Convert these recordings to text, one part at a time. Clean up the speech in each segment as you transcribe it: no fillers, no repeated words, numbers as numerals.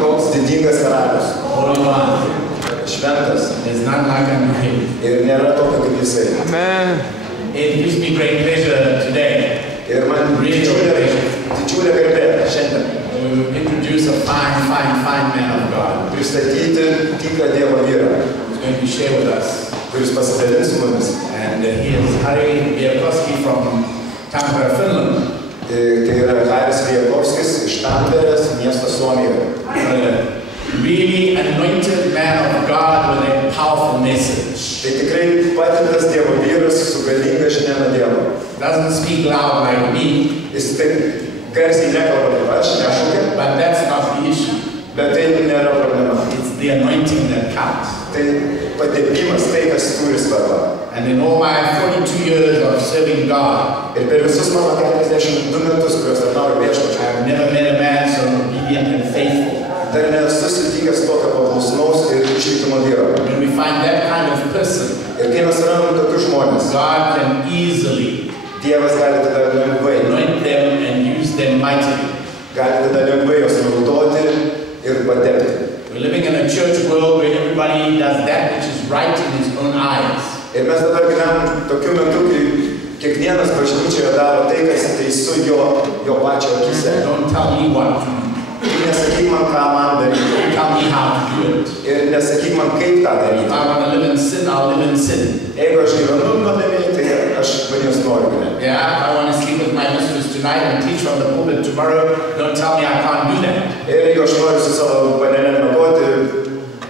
Koks didingas karalius. Šventas. Ir nėra tokio kaip jisai. Amen. It gives me great pleasure today. Ir man didžiulė garbė šiandien. To introduce a fine man of God. Pristatyti tikrą Dievo vyrą. Who's going to share with us. Kuris pasidalins su mumis. And he is Harry Viakovsky from Tampere, Finland. Tai yra Haris Viakovskis iš Tamperės miesto Suomijoje. Really anointed man of God with a powerful message. Tai tikrai patirtas Dievo vyras su galinga žinia nuo Dievo. Doesn't speak loud like me. Jis taip garsiai nekalba kaip aš, nešaukia. But that's not the issue. Bet tai nėra problema. It's the anointing that counts. Tai patepimas, tai kas turi svarbą. And in all my 42 years of serving God, ir per visus mano 42 metus, kuriuos tarnauju viešpačiui, I've never met a man so obedient and faithful. Dar nesu sutikęs tokio paklusnaus ir ištikimo vyro. When we find that kind of person, ir kai mes randame tokius žmonės, God can easily Dievas gali tada lengvai anoint them and use them mightily. Gali tada lengvai jos naudoti ir patepti. We're living in a church world where everybody does that which is right in his own eyes. Ir mes dabar gyvenam tokiu metu, kai kiekvienas bažnyčioje daro tai, kas teisu jo pačio akise. Don't tell me what to do. Nesakyk man, ką man daryti. Don't tell me how to do it. Ir nesakyk man, kaip tą daryti. If I want to live in sin, I'll live in sin. Jeigu aš gyvenu nuodėmėje, tai aš manęs noriu gyventi. Yeah, if I want to sleep with my mistress tonight and teach from the pulpit tomorrow, don't tell me I can't do that. Ir jeigu aš noriu su savo panele miegoti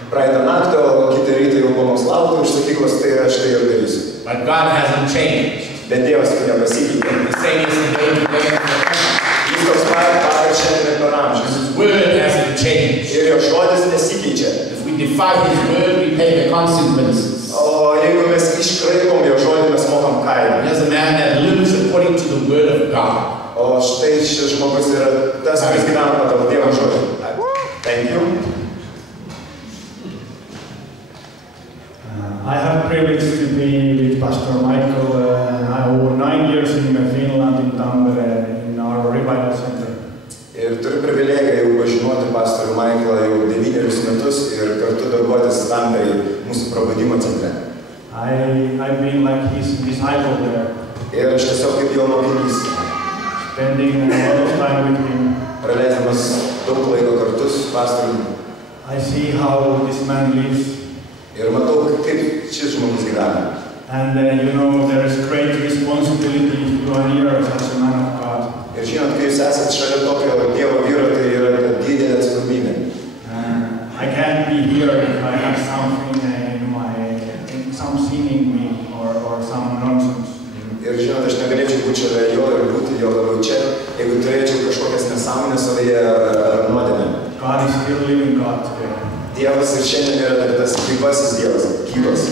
praeitą naktį, o kitą rytą jau pamokslauti už sakyklos, tai aš tai ir darysiu. But God hasn't changed. Bet Dievas nepasikeitė. The same yesterday, today, and forever. Jis toks pat šiandien ir per amžius. His word hasn't changed. Ir jo žodis nesikeičia. If we defy his word, we pay the consequences. O jeigu mes iškraipom jo žodį, mes mokam kainą. There's a man that lives according to the word of God. O štai šis žmogus yra tas, kuris gyvena pagal Dievo žodį. Thank you. I have the privilege to be with Pastor Michael over 9 years in Finland, in Tampere, in our revival center. Ir turiu privilegiją jau pažinoti pastorių Michaelą jau 9 metus ir kartu darbuotis Tamperėje, mūsų prabudimo centre. I've been like his disciple there. Ir aš tiesiog kaip jo mokinys. Spending a lot of time with him. Praleisdamas daug laiko kartu su pastoriumi. I see how this man lives. Ir matau, kaip šis žmogus gyvena. And you know, there is great responsibility if you are here as a man of God. Ir žinot, kai jūs esat šalia tokio Dievo vyro, tai yra didelė atsakomybė. I can't be here if I have something some sin in me or some nonsense. Ir žinot, aš negalėčiau būti šalia jo ir būti jo labiau čia, jeigu turėčiau kažkokias nesąmonės savyje ar nuodėmę. God is still living God today. Dievas ir šiandien yra tas gyvasis Dievas, gyvas.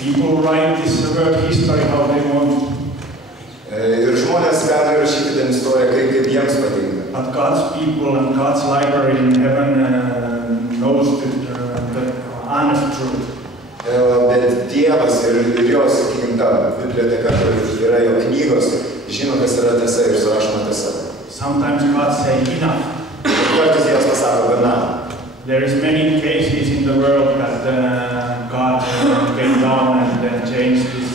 People write this word history how they want. Ir žmonės gali rašyti ten istoriją, kaip jiems patinka. But God's people and God's library in heaven knows the honest truth. Bet Dievas ir jo, sakykime, ta biblioteka, kur yra jo knygos, žino, kas yra tiesa ir surašoma tiesa. Sometimes God says enough. Kartais Dievas pasako gana. There is many cases in the world that God came down and changed this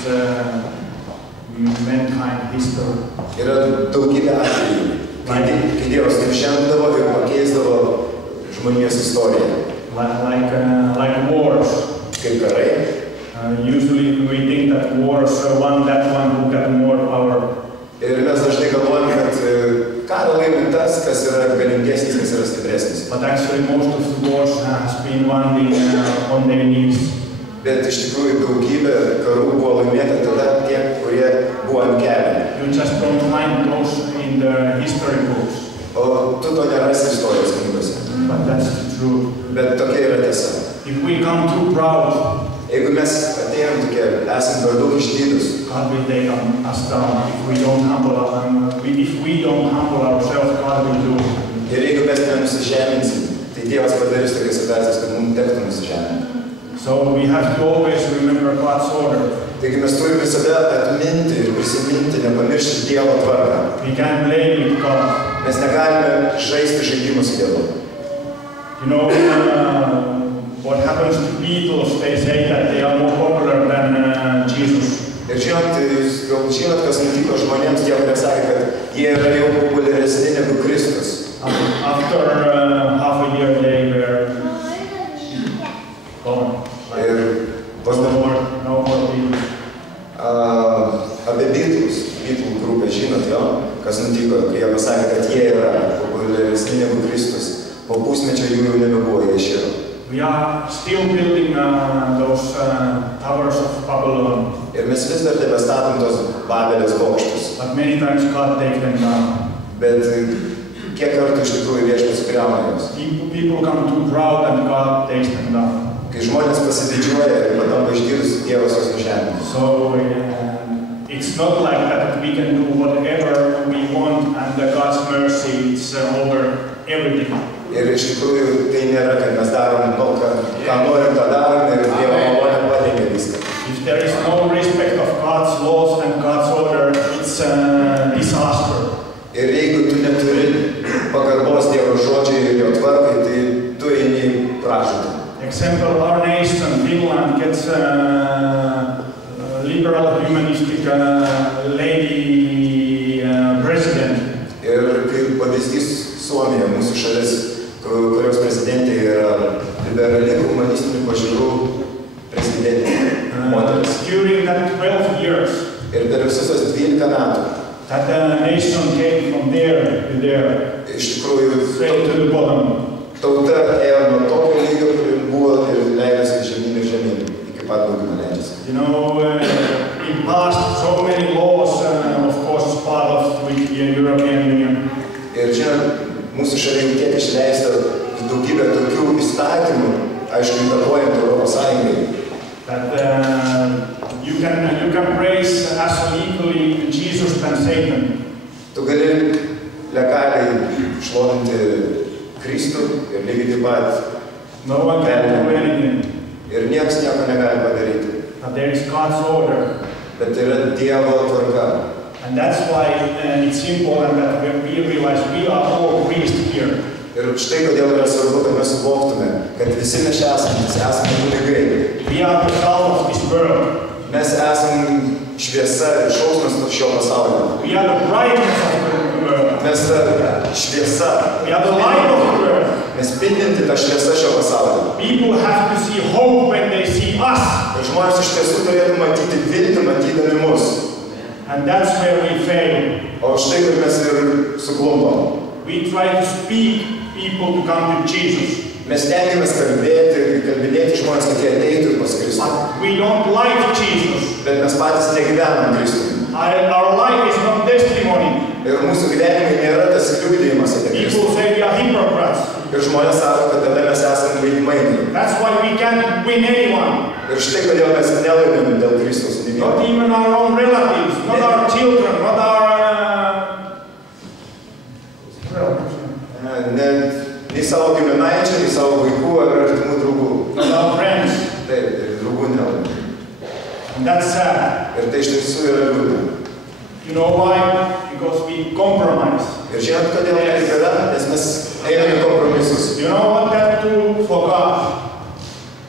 mankind history. Yra daugybė atvejų, kai Dievas taip žengdavo ir pakeisdavo žmonijos istoriją. Like wars. Kaip karai. Usually we think that wars won that one who got more power. Ir mes dažnai galvojame, kad karą laimi tas, kas yra galingesnis, kas yra stipresnis. But actually most of the wars has been won on their knees. Bet iš tikrųjų daugybė karų buvo laimėta tada tie, kurie buvo ant kelio. You just don't find those in the history books. O tu to nerasi istorijos knygose. But that's the truth. Bet tokia yra tiesa. If we come too proud, jeigu mes atėjom tokie, esam per daug išdidūs, God will take us down. If we don't humble ourselves, God will do. Ir jeigu mes nenusižeminsim, tai Dievas padarys tokias situacijas, kad mums tektų nusižeminti. So we have to always remember God's order. Taigi mes turime visada atminti ir prisiminti, nepamiršti Dievo tvarką. We can't blame God. Mes negalime žaisti žaidimus su Dievu. You know, what happens to Beatles, they say that they are more popular than Jesus. Ir žinot, kas nutiko žmonėms, tie, kurie sakė, kad jie yra jau populiaresni negu Kristus. After half a year they were gone. Ir no more Beatles. Apie Beatlų grupę žinot, jo, kas nutiko, kai jie pasakė, kad jie yra populiaresni negu Kristus. Po pusmečio jų jau nebebuvo, jie išėjo. We are still building those towers of Babylon. Ir mes vis dar tebestatom tos Babelės bokštus. But many times God takes them down. Bet kiek kartų iš tikrųjų Viešpats griauna juos. People come too proud and God takes them down. Kai žmonės pasididžiuoja ir patampa išdidūs, Dievas juos nužemina. So it's not like that we can do whatever we want and God's mercy is over everything. Ir iš tikrųjų tai nėra, kad mes darom ką norim, tą darom ir Dievo malonė padengia viską. If there is no respect of God's laws and God's order, it's a disaster. Ir jeigu tu neturi pagarbos Dievo žodžiai ir jo tvarkai, tai tu eini pražūtį. Example, our nation, Finland, gets liberal humanistic lady president. Ir kaip pavyzdys Suomija, mūsų šalis, kurios prezidentė yra liberali humanistinių pažiūrų prezidentė, moteris. During that 12 years, ir per visus 12 metų, that nation came from there to there, iš tikrųjų, straight to the bottom. Tauta ėjo nuo tokio lygio, kur buvo ir leidosi žemyn ir žemyn, iki pat dugno leidžiasi. You know, in past so many laws, of course, part of the European Union. Ir žinot, mūsų šalyje tiek išleista daugybė tokių įstatymų, aišku, įtakojant Europos Sąjungai. That you can praise as equally Jesus than Satan. Tu gali legaliai šlovinti Kristų ir lygiai taip pat. No one can do anything. Ir niekas nieko negali padaryti. But there is God's order. Bet yra Dievo tvarka. And that's why it's important that we realize we are all priests here. Ir štai kodėl yra svarbu, kad mes suvoktume, kad visi mes esame kunigai. We are the salt of this world. Mes esame šviesa ir šauksmas šio pasaulio. We are the brightness of the world. Mes esame šviesa. We are the light of the world. Mes spindinti tą šviesą šio pasaulio. People have to see hope when they see us. Ir žmonės iš tiesų turėtų matyti viltį, matydami mus. And that's where we fail. O štai kur mes ir suklumpam. We try to speak people to come to Jesus. Mes stengiamės kalbėti žmonės, kad jie ateitų pas Kristų. We don't like Jesus. Bet mes patys negyvenam Kristui. Our life is not testimony. Ir mūsų gyvenimai nėra tas liudijimas apie Kristų. People say we are hypocrites. Ir žmonės sako, kad tada mes esame veidmainiai. That's why we can't win anyone. Ir štai kodėl mes nelaimėm dėl Kristus. Not even our own relatives, not our children, not our nei savo giminaičių, nei savo vaikų ar artimų draugų. not our friends. Taip, ir draugų nelaimėm. And that's sad. Ir tai iš tiesų yra liūdna. You know why? Because we compromise. Ir žinot, kodėl taip yra? Nes mes einame kompromisus. You know what that do for God?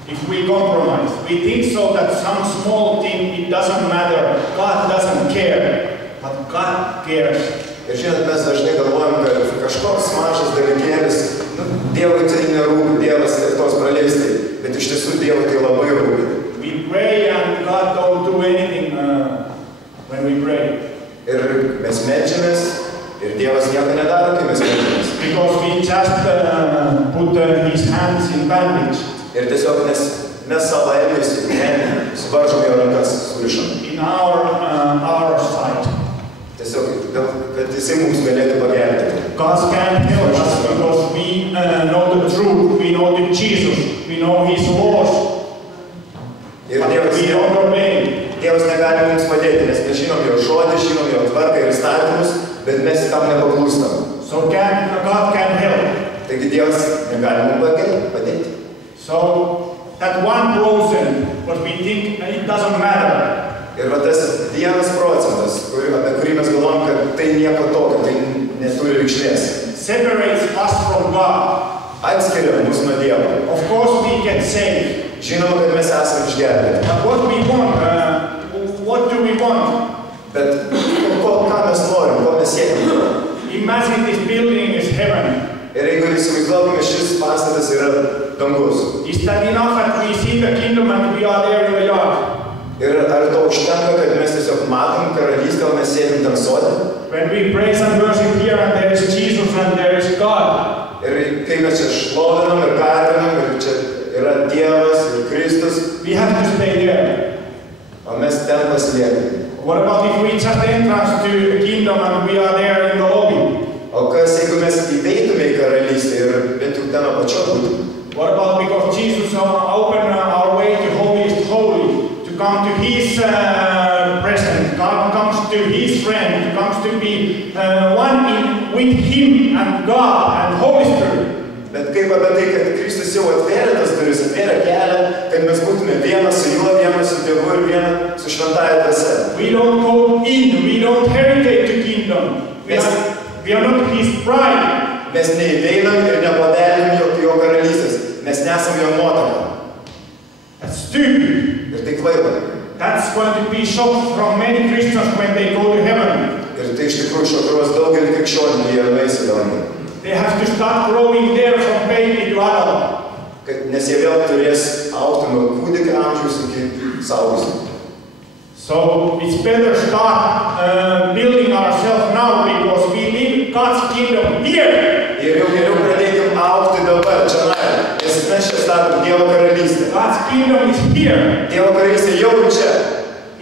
If we compromise, we think so that some small thing, it doesn't matter. God doesn't care, but God cares. Ir žinot, mes dažnai galvojam, kad kažkoks mažas dalykėlis, Dievui tai nerūpi, Dievas ir tos praleis tai, bet iš tiesų Dievui tai labai rūpi. We pray and God don't do anything when we pray. Ir mes meldžiamės, ir Dievas nieko nedaro, kai mes meldžiamės. Because we just put his hands in bandage. Ir tiesiog mes savo elgesį suvaržom jo rankas, surišam. In our side. Tiesiog, kad jisai mums galėtų pagelbėti. God can't help us because we know the truth, we know the Jesus, we know his laws. Ir Dievas negali mums padėti, nes mes žinom jo žodį, žinom jo tvarką ir įstatymus, bet mes tam nepaklūstam. So God can help. Taigi Dievas negali mums padėti. So that 1%, what we think it doesn't matter. Ir va tas 1%, apie kurį mes galvom, kad tai nieko tokio, tai neturi reikšmės. Separates us from God. atskiria mus nuo Dievo. Of course we get saved. Žinoma, kad mes esame išgelbėti. But what we want, what do we want? Bet ką mes norim, ko mes siekime? Imagine this building is heaven. Ir jeigu įsivaizduokime, šis pastatas yra dangus. Is that enough that we see the kingdom and we are there in the yard? Ir ar to užtenka, kad mes tiesiog matom karalystę, o mes sėdim tam sode? When we praise and worship here and there is Jesus and there is God. Ir kai mes čia šlovinam ir garbinam, ir čia yra Dievas ir Kristus, we have to stay there. O mes ten pasiliekame. What about if we just entrance to the kingdom and we are there in the lobby? O kas, jeigu mes įveitume į karalystę ir bent jau ten apačio būtume? What about because Jesus opened our way to holiest holy, to come to His presence, God comes to His friend, comes to be one with Him and God and Holy Spirit. Bet kaip apie tai, kad Kristus jau atvėrė tas duris, atvėrė kelią, kad mes būtume vienas su juo, vienas su Dievu ir vienas su šventąja dvasia. We don't go in, we don't heritage the kingdom. We are not His bride. Mes neįveinam ir nepaveldėm jo karalystės. Mes nesam jo motina. That's stupid. Ir tai kvaila. That's going to be shocked from many Christians when they go to heaven. Ir tai iš tikrųjų šokiruos daugelį krikščionių, jie nueis į dangų. They have to start growing there from baby to adult. Nes jie vėl turės augti nuo kūdikio amžiaus iki suaugusio. So it's better start building ourselves now because we live God's kingdom here. Ir jau geriau pradėkim augti dabar, čionai, nes mes čia statom Dievo karalystę. God's kingdom is here. Dievo karalystė jau čia.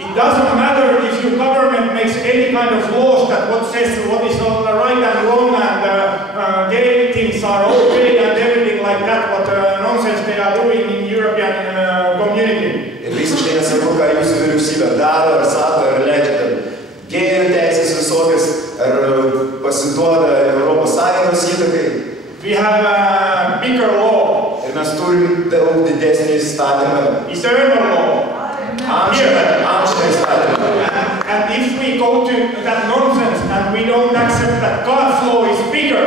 It doesn't matter if your government makes any kind of laws that what says what is on the right and wrong and gay things are okay and everything like that, what nonsense they are doing in European community. Ir visiškai nesvarbu, ką jūsų vyriausybė daro, ar sako, ar leidžia, gėjų teisės visokias, ar pasiduoda Europos Sąjungos įtakai. We have a bigger law. Ir mes turim daug didesnį įstatymą. Eternal law. Amžiną įstatymą. And if we go to that nonsense and we don't accept that God's law is bigger,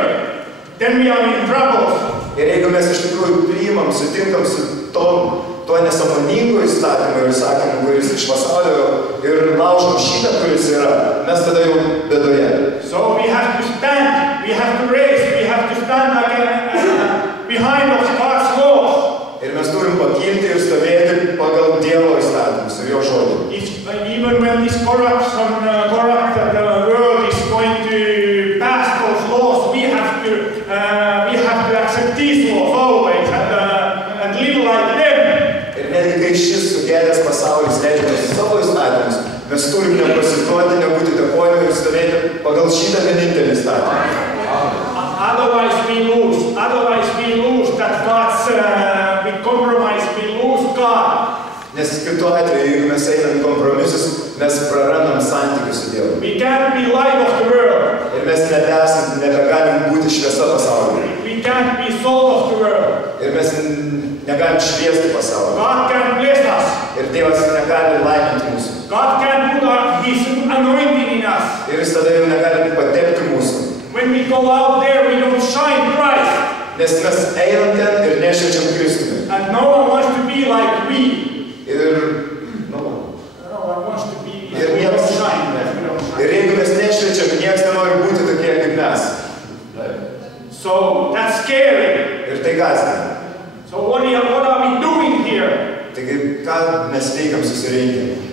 then we are in trouble. Ir jeigu mes iš tikrųjų priimam, sutinkam su tuo nesąmoningu įstatymu ir įsakymu, kuris iš pasaulio ir laužom šitą, kuris yra, mes tada jau bėdoje. So we have to stand, we have to raise, we have to stand behind of God's laws. Ir mes turim pakilti ir stovėti pagal Dievo įstatymus ir jo žodį. Even when this corrupt world is going to pass those laws, we have to accept these laws always and live like them. Ir netgi kai šis sugedęs pasaulis leidžia savo įstatymus, mes turim nepasiduoti, nebūti dėkojami ir stovėti pagal šitą vienintelį įstatymą. Otherwise we lose that God's, we compromise, we lose God. Nes kitu atveju, jeigu mes einam į kompromisus, mes prarandam santykius su Dievu. We can't be light of the world. Ir mes nebegalim būti šviesa pasaulyje. We can't be salt of the world. Ir mes negalim šviesti pasaulį. God can bless us. Ir Dievas negali laiminti mūsų. God can put His anointing in us. Ir Jis tada jau negali patepti mūsų. When we go out there, we don't shine Christ. Nes mes einam ten ir nešviečiam Kristumi. And no one wants to be like we. No one wants to be like we don't shine. Ir jeigu mes nešviečiam, niekas nenori būti tokie kaip mes. So that's scary. Ir tai gąsdina. So what are we doing here? Taigi, ką mes veikiam susirinkę?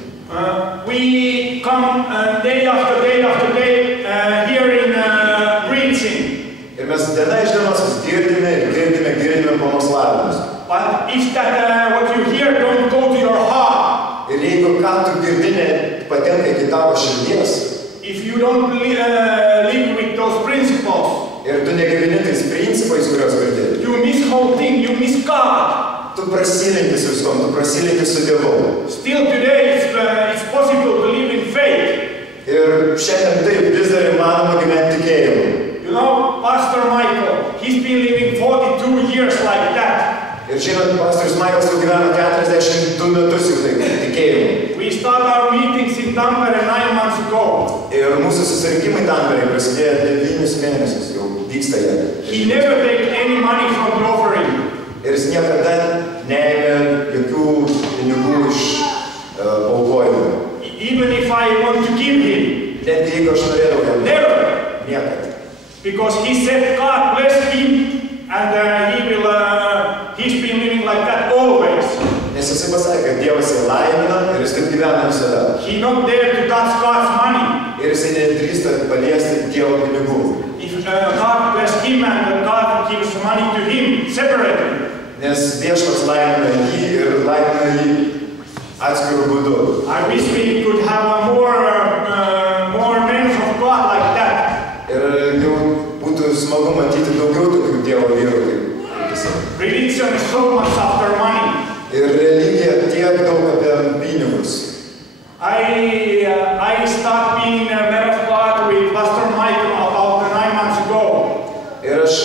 We come day after day hearing preaching. Ir mes diena iš dienos girdime pamoslavimus. But if that what you hear don't go to your heart, ir jeigu ką tu girdinė patenka iki tavo širdies, if you don't live with those principles, ir tu negyveni tais principais, kuriuos girdėjai, you miss whole thing, you miss God. Tu prasilenki su viskom, tu prasilenki su Dievu. Still today it's possible to live in faith. Ir šiandien taip vis dar įmanoma gyventi tikėjimu. You know, Pastor Michael, he's been living 42 years like that. Ir žinot, Pastorius Michaelas jau gyveno 42 metus jau taip tikėjimu. We start our meetings in Tampere 9 months ago. Ir mūsų susirinkimai Tamperėje prasidėjo 9 mėnesius jau vyksta jie. He never take any money from the Ir jis niekada neėmė jokių pinigų iš paaukojimų. Even if I want to give him. Netgi jeigu aš norėdavau jam. Never. Niekad. Because he said God bless him and he's been living like that always. Nes jisai pasakė, kad Dievas jį laimina ir jis taip gyvena visada. He not dare to touch God's money. Ir jisai nedrįsta paliesti Dievo pinigų. If God bless him and God gives money to him separately. Nes Viešpats laimina jį ir laimina jį atskirų būdų. I wish we could have more men of God like that. Ir jau būtų smagu matyti daugiau tokių Dievo vyrų kaip jisai. Religion is so much after money. Ir religija tiek daug apie pinigus. I started being a man of God with Pastor Michael about 9 months ago. Ir aš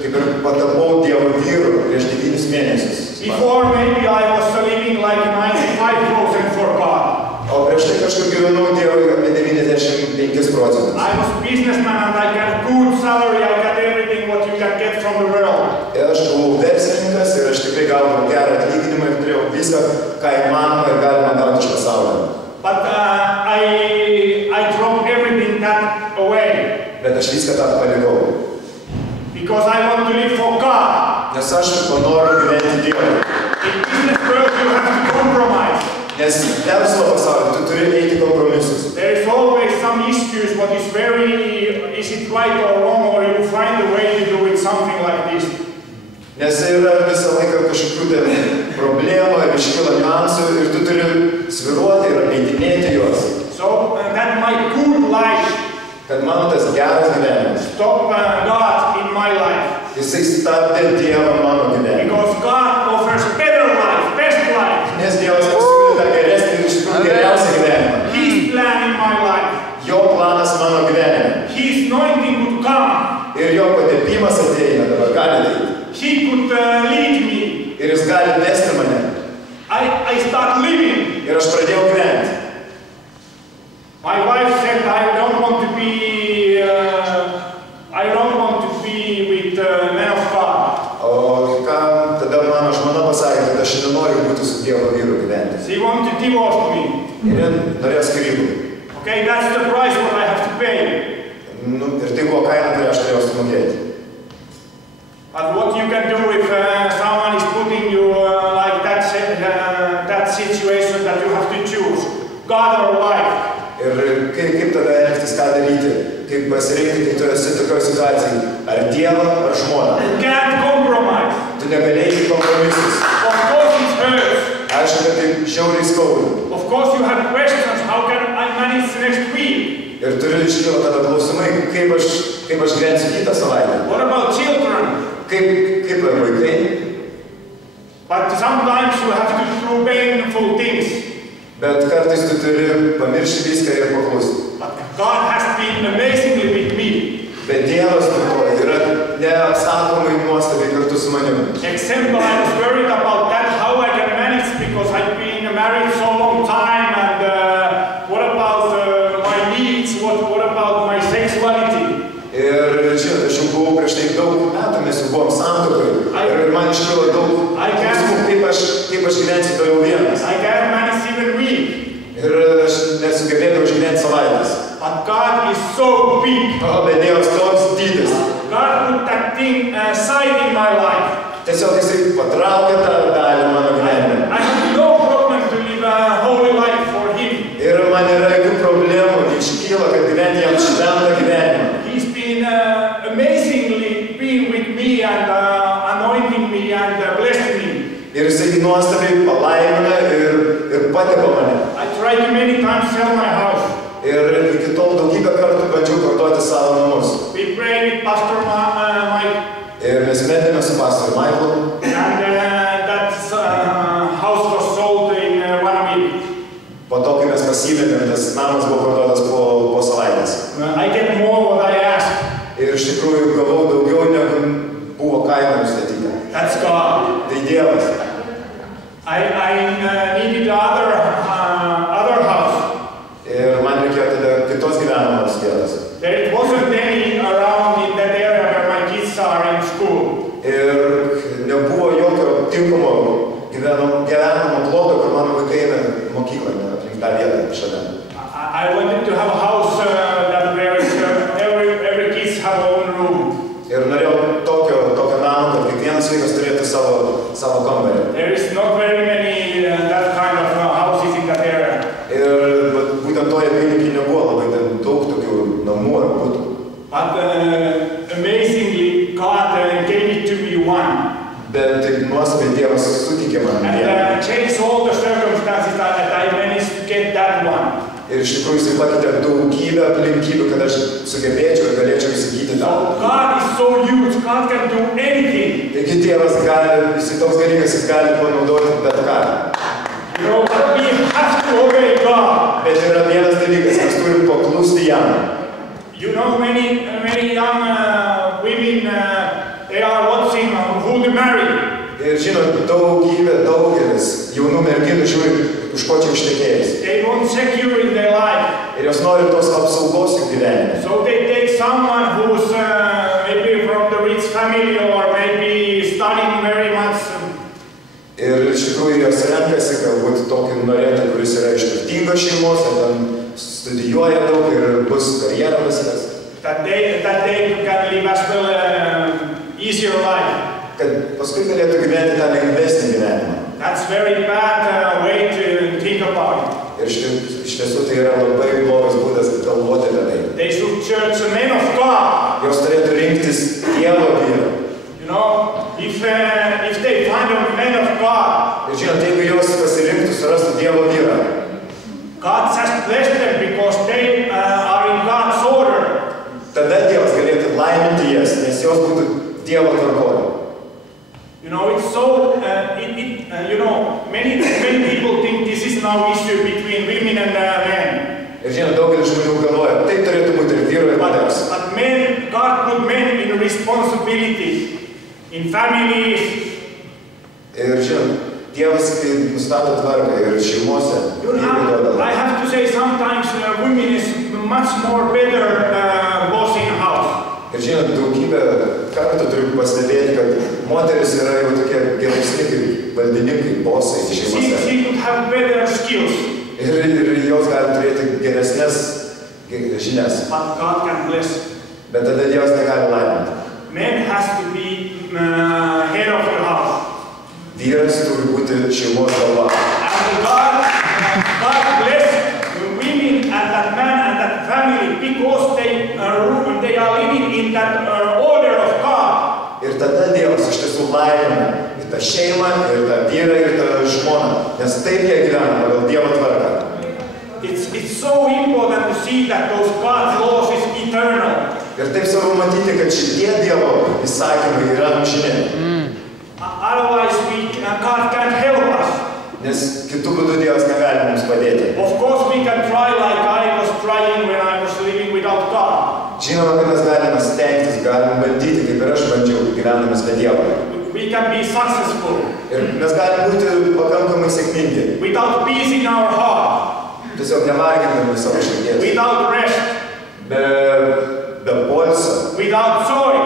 kaip ir patapau Dievo vyru prieš 9 mėnesius. Before maybe I was living like 95% for God. O prieš tai kažkur gyvenau Dievui apie 95%. I was a businessman and I got good salary, I got everything what you can get from the world. Ir aš buvau verslininkas ir aš tikrai gaudavau gerą atlyginimą ir turėjau viską, ką įmanoma ir galima gauti iš pasaulio. But I dropped everything that away. Bet aš viską tą palikau. Because I want to live for God. Nes aš noriu gyventi Dievui. In business world you have to compromise. Nes verslo pasaulyje tu turi eiti kompromisus. There is always some issues what is is it right or wrong, or you find a way to do it something like this. Nes yra visą laiką kažkokių problemų ir iškyla niuansų ir tu turi sviruoti ir apeidinėti juos. So that my good life. Kad mano tas geras gyvenimas. Stop God in my life. Jisai stabdė Dievą mano gyvenimą. Because God offers better life, best life. Nes Dievas pasiūlė tą geresnį ir iš tikrųjų geriausią gyvenimą. His plan in my life. Jo planas mano gyvenime. His anointing could come. Ir jo patepimas ateina dabar, gali ateiti. He could lead me. Ir jis gali vesti mane. I start living. Ir aš pradėjau gyventi. My wife said I don't want to be with men of God. O ką tada mano žmona pasakė, kad aš nenoriu būti su Dievo vyru gyventi. She wanted to divorce me. Ir norėjo skyrybų. Okay, that's the price what I have to pay. Ir tai buvo kaina, kurią aš turėjau sumokėti. But what you can do if someone is putting you like that situation that you have to choose, God or wife. Ir kaip tada elgtis, ką daryti, kaip pasirinkti, kai tu esi tokioje situacijoje, ar Dievą, ar žmoną. You can't compromise. Tu negalėjai kompromisus. Of course it hurts. Aišku, kad tai žiauriai skauda. Of course you have questions, how can I manage next week? Ir turi iškyla tada klausimai, kaip aš gyvensiu kitą savaitę. What about children? Kaip vaikai? But sometimes you have to do painful things. Bet kartais tu turi pamiršti viską ir paklusti. But God has been amazingly with me. Bet Dievas yra neapsakomai nuostabiai kartu su manimi. Example, I was worried about that, how I can manage because I've been married so long time and what about my needs, what about my sexuality? Ir žinot, aš jau buvau prieš tai daug metų, mes jau buvom santuokoje. Ir man iškilo daug klausimų, kaip aš gyvensiu toliau vienas. I can't manage even week. Ir aš nesugebėdavau išgyventi savaitės. But God is so big. O, bet Dievas toks didis. God put that thing aside in my life. Tiesiog jisai patraukė tą dalį mano gyvenime. I have no problem to live a holy life for Him. Ir man nėra jokių problemų, iškyla, kad gyventi jam šventą gyvenimą. He's been amazingly being with me and anointing me and blessing me. Ir jisai nuostabiai palaimina ir patepa mane. I tried many times to sell my house. Ir iki tol daugybę kartų bandžiau parduoti savo namus. We prayed with Pastor Mike. Ir mes metėme su pastoru Michaelu. And that house was sold in 1 week. Po to, kai mes pasimetėme, tas namas buvo parduotas po savaitės. I get more what I asked. Ir iš tikrųjų gavau daugiau, negu buvo kaina nustatyta. That's God. Tai Dievas. I needed other house. Ir man reikėjo tada kitos gyvenamos vietos. There wasn't any around in that area where my kids are in school. Ir nebuvo jokio tinkamo gyvenamo ploto, kur mano vaikai eina mokyklą, aplink tą vietą šalia. I wanted to have a house that where every kids have their own room. Ir norėjau tokio namo, kad kiekvienas vaikas turėtų savo kambarį. There is not very many that kind of houses in that area. Ir būtent toje apylinkėje nebuvo labai daug tokių namų ar butų. But amazingly, God gave it to me one. Bet taip nuostabiai Dievas suteikė man vieną. And changed all the circumstances that I managed to get that one. Ir iš tikrųjų jis pakeitė daugybę aplinkybių, kad aš sugebėčiau ir galėčiau įsigyti tą. God is so huge, God can do anything. Taigi Dievas gali, jis toks dalykas, jis gali panaudoti bet ką. You know, we have to obey God. Bet yra vienas dalykas, mes turim paklusti jam. You know, many young women, they are watching who to marry. Ir žinot, daugelis jaunų merginų žiūri, už ko čia ištekėjęs. They want secure in their life. Ir jos nori tos apsaugos jų gyvenime. So they take someone who's maybe from the rich family or maybe studying very much. Ir iš tikrųjų jos renkasi galbūt tokį norėtą, kuris yra iš turtingos šeimos, ar ten studijuoja daug ir bus karjerą pasieks. That they can live as well easier life. Kad paskui galėtų gyventi tą lengvesnį gyvenimą. That's very bad way to think about it. Ir iš tiesų tai yra labai blogas būdas galvoti apie tai. They should choose a man of God. Jos turėtų rinktis Dievo vyrą. You know, if they find a man of God. Ir žinot, jeigu jos pasirinktų, surastų Dievo vyrą. God just bless them because they are in God's order. Tada Dievas galėtų laiminti jas, nes jos būtų Dievo tvarkoje. You know, it's so, you know, many people think this is now issue between women and men. Ir žinot, daugelis žmonių galvoja, taip turėtų būti ir vyro ir moters. But men, God put men in responsibility, in families. Ir žinot, Dievas nustato tvarką ir šeimose. I have to say sometimes women is much more better boss in house. Ir žinot, daugybę kartų turiu pastebėti, kad moteris yra jau tokie geresni kaip valdininkai, bosai šeimose. She could have better skills. Ir jos gali turėti geresnės žinias. But God can bless. Bet tada Dievas negali laiminti. Man has to be head of the house. Vyras turi būti šeimos galva. And God bless women and that man and that family because they are living in that order of God. Ir tada Dievas iš tiesų laimina ir tą šeimą, ir tą vyrą, ir tą žmoną, nes taip jie gyvena pagal Dievo tvarką. It's so important to see that those God's laws is eternal. Ir taip svarbu matyti, kad šitie Dievo įsakymai yra amžini. Otherwise, God can't help us. Nes kitų būdų Dievas negali mums padėti. Of course, we can try like I was trying when I was living without God. Žinoma, kad mes galime stengtis, galime bandyti, kaip ir aš bandžiau, gyvenamas be Dievo. We can be successful. Ir mes galime būti pakankamai sėkmingi. Without peace in our heart. Tiesiog nevargindami savo širdies. Without rest. Be poilsio. Without joy.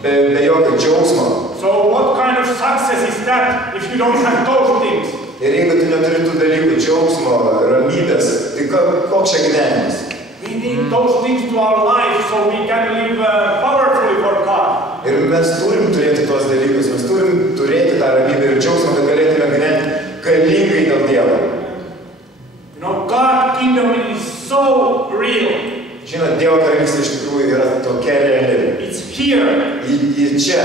Be jokio džiaugsmo. So what kind of success is that if you don't have those things? Ir jeigu tu neturi tų dalykų, džiaugsmo, ramybės, tai koks čia gyvenimas? We need those things to our life so we can live powerfully for God. Ir mes turim turėti tuos dalykus, mes turim turėti tą ramybę ir džiaugsmą, kad galėtume gyventi galingai dėl Dievo. You know, God's kingdom is so real. Žinot, Dievo karalystė iš tikrųjų yra tokia reali. It's here. Į čia.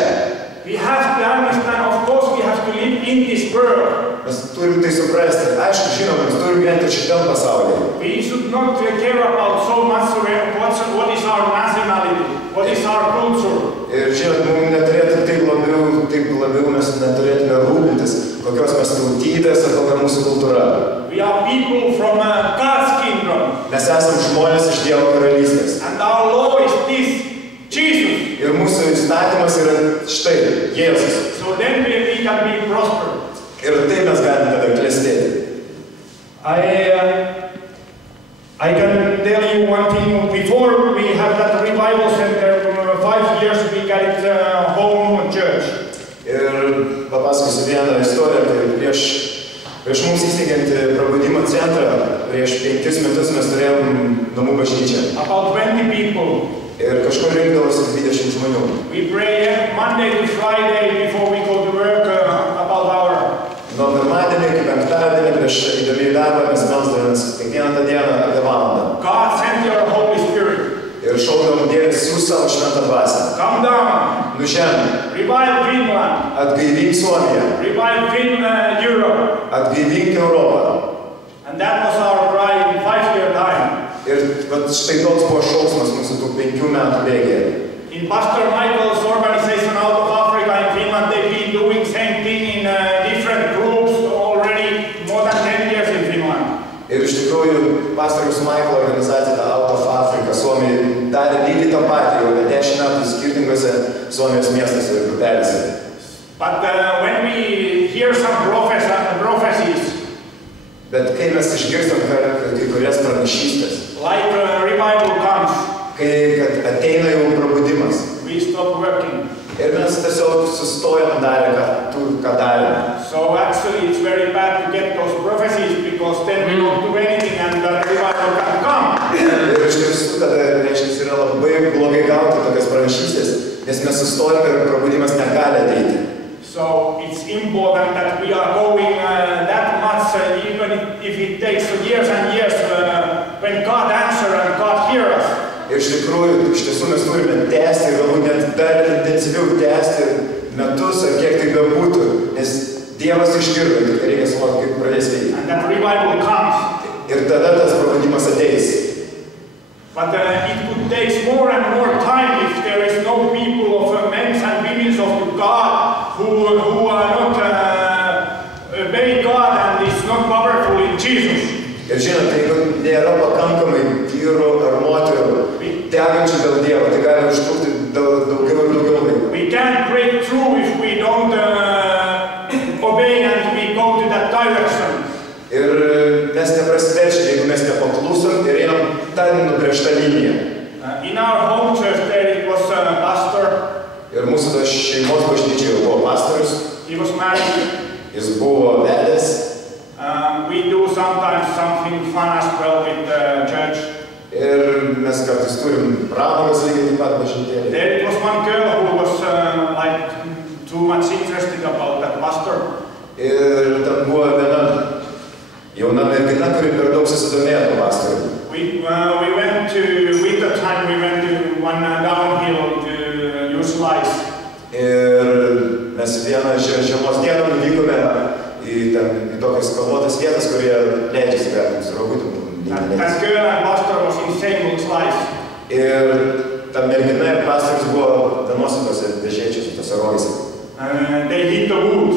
We have to understand, of course, we have to live in this world. Mes turim tai suprasti. Aišku, žinoma, mes turim gyventi šitam pasaulyje. We should not care about so much what is our nationality, what is our culture. Ir žinot, mums neturėtų taip labiau mes neturėtume rūpintis, kokios mes tautybės ar kokia mūsų kultūra. We are people from God's kingdom. Mes esam žmonės iš Dievo karalystės. And our law is this, Jesus. Ir mūsų įstatymas yra štai, Jėzus. So then we can be prosperous. Ir taip mes galime tada klestėti. I can tell you one thing. Before we have that revival center, 5 years we got it home church. Ir papasakosiu vieną istoriją, tai prieš mums įsteigiant prabudimo centrą, prieš 5 metus mes turėjom namų bažnyčią. About 20 people. Ir kažkur rinkdavosi 20 žmonių. We pray Monday to Friday before we go to work about hour. Nuo pirmadienio iki penktadienio prieš eidami į darbą mes melsdavomės kiekvieną tą dieną apie valandą. God sent your Holy Spirit. Ir šaukdavom Dievas siųs savo šventą dvasią. Come down. Nužemink. Revive Finland. Atgaivink Suomiją. Revive Europe. Atgaivink Europą. And that was our cry in 5-year time. Ir štai toks buvo šauksmas mūsų tų 5 metų bėgėje. In Pastor Michael's organization out of Africa in Finland, they've been doing same thing in different groups already more than 10 years in Finland. Ir iš tikrųjų, pastoriaus Michael organizacija Out of Africa Suomijoje darė lygiai tą patį jau 10 metų skirtingose Suomijos miestuose ir grupelėse. But when we hear some prophecies, bet kai mes išgirstam kai kurias pranašystės, like revival comes, kad ateina jau prabudimas, we stop working. Ir mes tiesiog sustojam darę, ką darėme. So actually it's very bad to get those prophecies because then we don't do anything and the revival can come. Ir iš tiesų tada reiškia yra labai blogai gauti tokias pranašystės, nes mes sustojam ir prabudimas negali ateiti. So it's important that we are going that much, even if it takes years and years when God answers and God hears us. Ir iš tiesų mes turime tęsti ir galbūt net dar intensyviau tęsti metus ar kiek tai bebūtų, nes Dievas išgirdo, tik reikia suvokti, kaip pradės veikti. And that revival comes. Ir tada tas prabudimas ateis. But it could take more and more time if there is no people of men and women of God who are not obey God and is not powerful in Jesus. Ir žinote, jeigu nėra pakankamai vyrų ar moterų degančių dėl Dievo, tai gali užtrukti daugiau ir daugiau laiko. We can't break through if we don't obey and we go to that direction. Ir mes neprasiveršime, jeigu mes nepaklusom ir einam tą nubrėžtą liniją. In our home church there it was a pastor. Ir mūsų tos šeimos bažnyčioje buvo pastorius. He was married. Jis buvo vedęs. We do sometimes something fun as well with the church. Ir mes kartais turim pramogas lygiai taip pat bažnytėlėje. There was one girl who was like too much interested about that pastor. Ir ten buvo viena jauna mergina, kuri per daug susidomėjo tuo pastoriu. We went to winter time. We went to one downhill to use lice. Ir mes vieną žiemos dieną nuvykome į tokias kalvotas vietas, kurie leidžiasi vertimus rogutėm. That girl and pastor was in same with lice. Ir ta mergina ir pastorius buvo vienose tose dėžėčiose, tose rogėse. They hit the wood.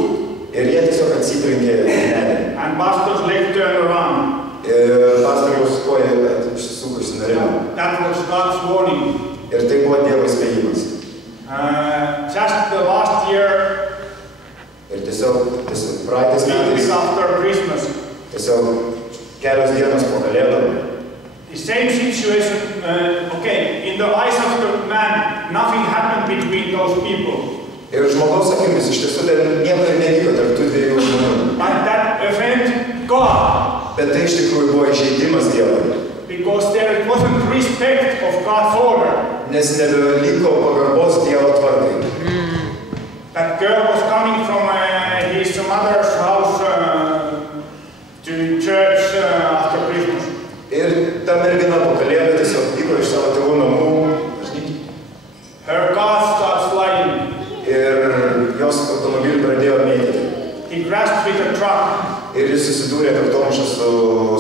Ir jie tiesiog atsitrenkė į medį. And pastor's leg turned around. Ir pastoriaus koja išsisuko, išsinarimo. That was God's warning. Ir tai buvo Dievo įspėjimas. Just the last year, ir tiesiog praeitais metais, after Christmas, tiesiog kelios dienos po Kalėdom. The same situation, in the eyes of the man, nothing happened between those people. Ir žmogaus akimis iš tiesų nieko ir nevyko tarp tų dviejų žmonių. But that offended God. Bet tai iš tikrųjų buvo įžeidimas Dievui. Because there wasn't respect of God's order. Nes nebeliko pagarbos Dievo tvarkai. That girl was coming from his mother's house to church after Christmas. Ir ta mergina po Kalėdų tiesiog vyko iš savo tėvų namų bažnyčią. Her car starts sliding. Ir jos automobilį pradėjo mėtyti. He crashed with a truck. Ir jis susidūrė kaktomuša su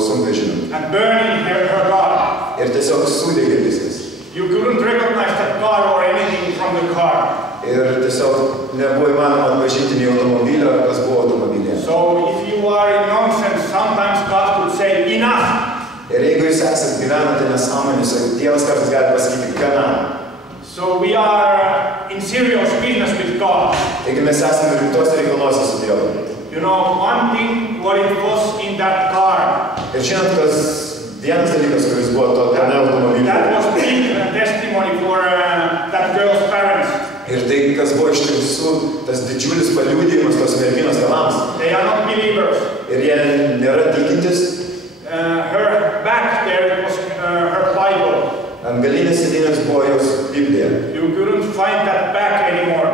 sunkvežimiu. And burning her car. Ir tiesiog sudegė viskas. You couldn't recognize that car or anything from the car. Ir tiesiog nebuvo įmanoma atpažinti nei automobilio, ar kas buvo automobilyje. So if you are in nonsense, sometimes God could say enough. Ir jeigu jūs esat gyvenate nesąmonėse, Dievas kartais gali pasakyti gana. So we are in serious business with God. Taigi mes esame rimtos reikaluose su Dievu. You know, one thing what it was in that car. Ir žinot, kas vienas dalykas, kuris buvo tame automobilyje. That was big testimony for that girl's parents. Ir tai kas buvo iš tiesų tas didžiulis paliudijimas tos merginos tėvams. They are not believers. Ir jie nėra tikintis. Her back there was her Bible. Ant galinės sėdynės buvo jos Biblija. You couldn't find that back anymore.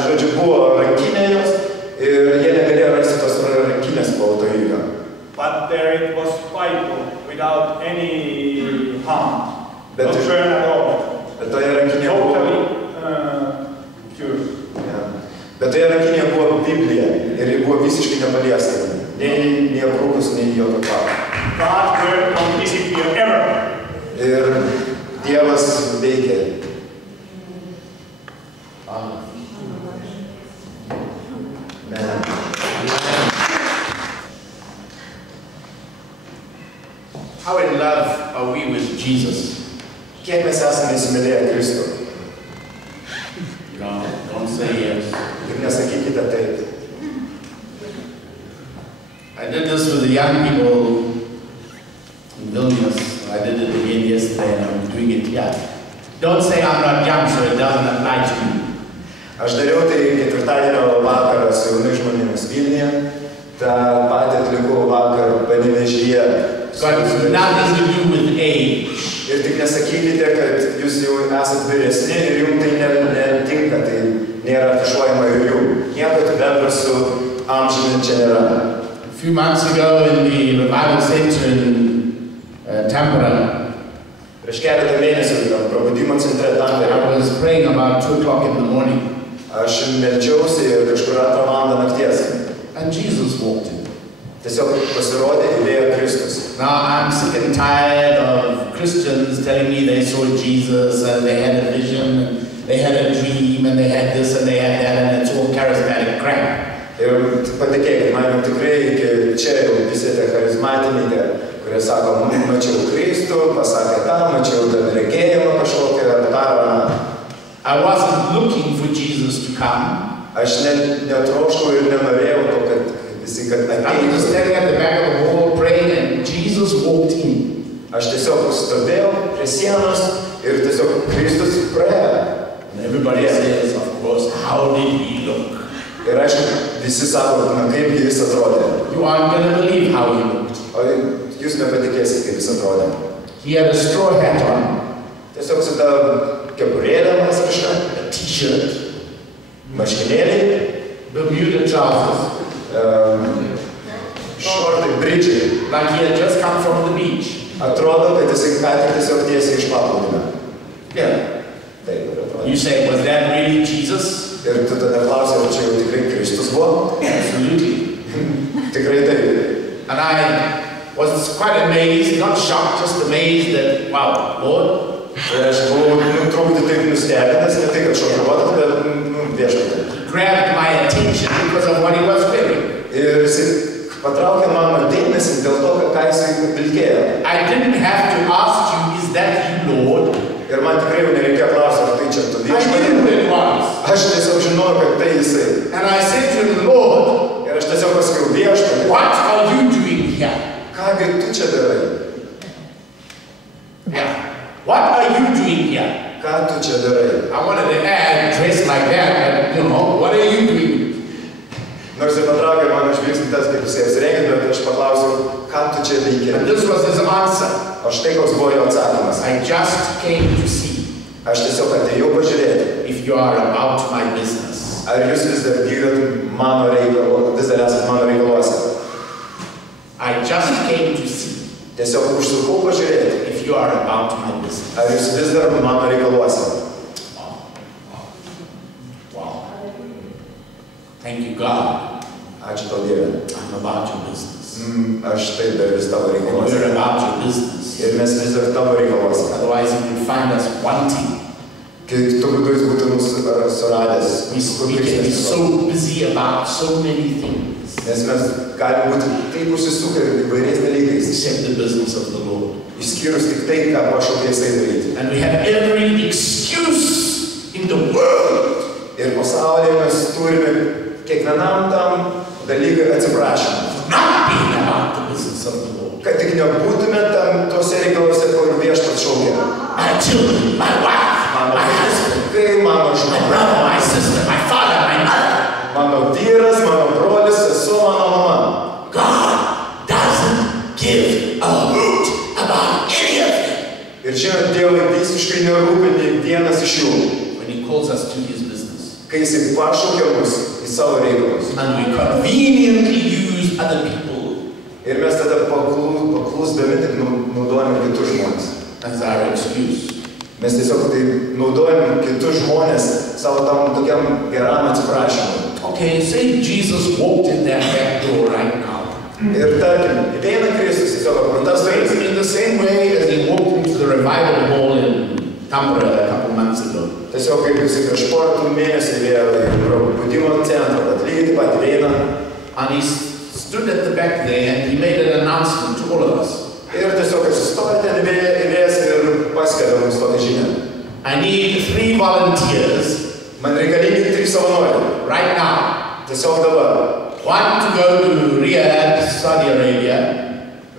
Žodžiu, buvo rankinė jos ir jie negalėjo rasti tos rankinės po autoįvykio. But there it was Bible without any harm. No burn at all. Bet toje rankinėje buvo... Totally pure. Bet toje rankinėje buvo Biblija ir ji buvo visiškai nepaliesta. Nei aprūkus, nei jokio kvapo. God's word don't disappear ever. Ir Dievas veikia. Amen. How in love are we with Jesus? Kiek mes esame įsimylėję Kristų? No, don't say yes. Ir nesakykite taip. I did this with the young people in Vilnius. I did it again yesterday and I'm doing it here. Don't say I'm not young so it doesn't apply to me. Aš dariau tai ketvirtadienio vakarą su jaunais žmonėmis Vilniuje. Ta patį atlikau vakar Panevėžyje. Got nothing to do with age. Ir tik nesakykite, kad jūs jau esat vyresni ir jums tai netinka, tai nėra afišuojama ir jų. Nieko bendro su amžiumi čia nėra. A few months ago in the revival center in Tampere, Prieš keletą mėnesių probudimo centre Tampere. I was praying about 2 o'clock in the morning. Aš meldžiausi ir kažkur 2 valandą nakties. And Jesus walked in. Tiesiog pasirodė įdėjo Kristus. Now I'm sick and tired of Christians telling me they saw Jesus and they had a vision, and they had a dream and they had this and they had that and it's all charismatic crap. Ir patikėkit, man jau tikrai iki čia jau visi tie charizmatininkai, kurie sako, mačiau Kristų, pasakė tą, mačiau tą regėjimą kažkokią, tą. I wasn't looking for Jesus to come. Aš netroškau ir nenorėjau to, kad visi, kad I was standing at the back of the hall praying and Jesus walked in. Aš tiesiog stovėjau prie sienos ir tiesiog Kristus praėjo. And everybody says, of course, how did he look? Ir aišku, visi sako, na kaipgi jis atrodė. You aren't going to believe how he looked. O jūs nepatikėsit, kaip jis atrodė. He had a straw hat on, Tiesiog su ta kepurėlė masriška, a t-shirt, marškinėliai, Bermuda trousers, šortai, bridžiai. like he had just come from the beach. Atrodo, kad jisai ką tik tiesiog tiesiai iš paplūdimio. Yeah. Taip ir atrodo. You say, was that really Jesus? Ir tu tada klausai, ar čia jau tikrai Kristus buvo? Absolutely. Tikrai taip. And I was quite amazed, not shocked, just amazed that, wow, Lord. Ir aš buvau truputį taip nustebinęs, ne tai, kad šokiruotas, bet viešpatį. Grabbed my attention because of what he was wearing. Ir jisai patraukė mano dėmesį dėl to, ką jisai vilkėjo. I didn't have to ask you, is that you, Lord? Ir man tikrai jau nereikėjo klausyti, ar tai čia tu I knew viešpatį. who it was. Aš tiesiog žinojau, kad tai jisai. And I said to him, Lord, Ir aš tiesiog pasakiau, viešpatį, what are you doing here? kągi tu čia darai? Yeah. What are you doing here? Ką tu čia darai? I wanted to add, dressed like that, but, you know, what are you doing? Nors ir patraukė mano žvilgsnį tas, kaip jisai apsirengė, bet aš paklausiau, ką tu čia veiki? And this was his answer. O štai koks buvo jo atsakymas. I just came to see Aš tiesiog atėjau pažiūrėti, if you are about my business. ar jūs vis dar vykdot mano reikalų, vis dar esat mano reikaluose. I just came to see Tiesiog užsukau pažiūrėti, if you are about my business. ar jūs vis dar mano reikaluose. Wow. Thank you, God. Ačiū tau Dieve. I'm about your business. Aš taip dar vis tavo reikaluose. We're about your business. Ir mes vis dar tavo reikaluose. Otherwise, you will find us wanting. Kai tu būtų jis būtų mus suradęs. We can be so busy about so many things Nes mes galime būti taip užsisukę įvairiais dalykais. except the business of the Lord. Išskyrus tik tai, ką pašaukė jisai daryti. And we have every excuse in the world Ir pasaulyje mes turime kiekvienam tam dalykui atsiprašymą. not being about the business of the Lord. Kad tik nebūtume tam tose reikaluose, kur viešpats šaukia. My children, my wife, my husband, kai mano my žmona, brother, my sister, my father, my mother. mano vyras, mano brolis, sesuo, mano mama. God doesn't give a hoot about any of them Ir žinot, Dievui visiškai nerūpi nei vienas iš jų, when He calls us to His business. kai Jisai pašaukia mus į savo reikalus. And we conveniently use other people Ir mes tada paklusdami tik naudojame kitus žmonės. as our excuse. Mes tiesiog tai naudojame kitus žmonės savo tam tokiam geram atsiprašymui. Okay, say Jesus walked in that back door right now. Ir tarkim, įeina Kristus tiesiog pro tas duris. In the same way as He walked into the revival hall in Tampere a couple months ago. Tiesiog kaip Jisai prieš porą tų mėnesių įėjo į prabudimo centrą, bet lygiai taip pat įeina. And He stood at the back there and He made an announcement to all of us. Ir tiesiog atsistoja ten įvės ir paskelbia mums tokią žinią. I need 3 volunteers Man reikalingi 3 savanoriai. right now. Tiesiog dabar. 1 to go to Riyadh, Saudi Arabia.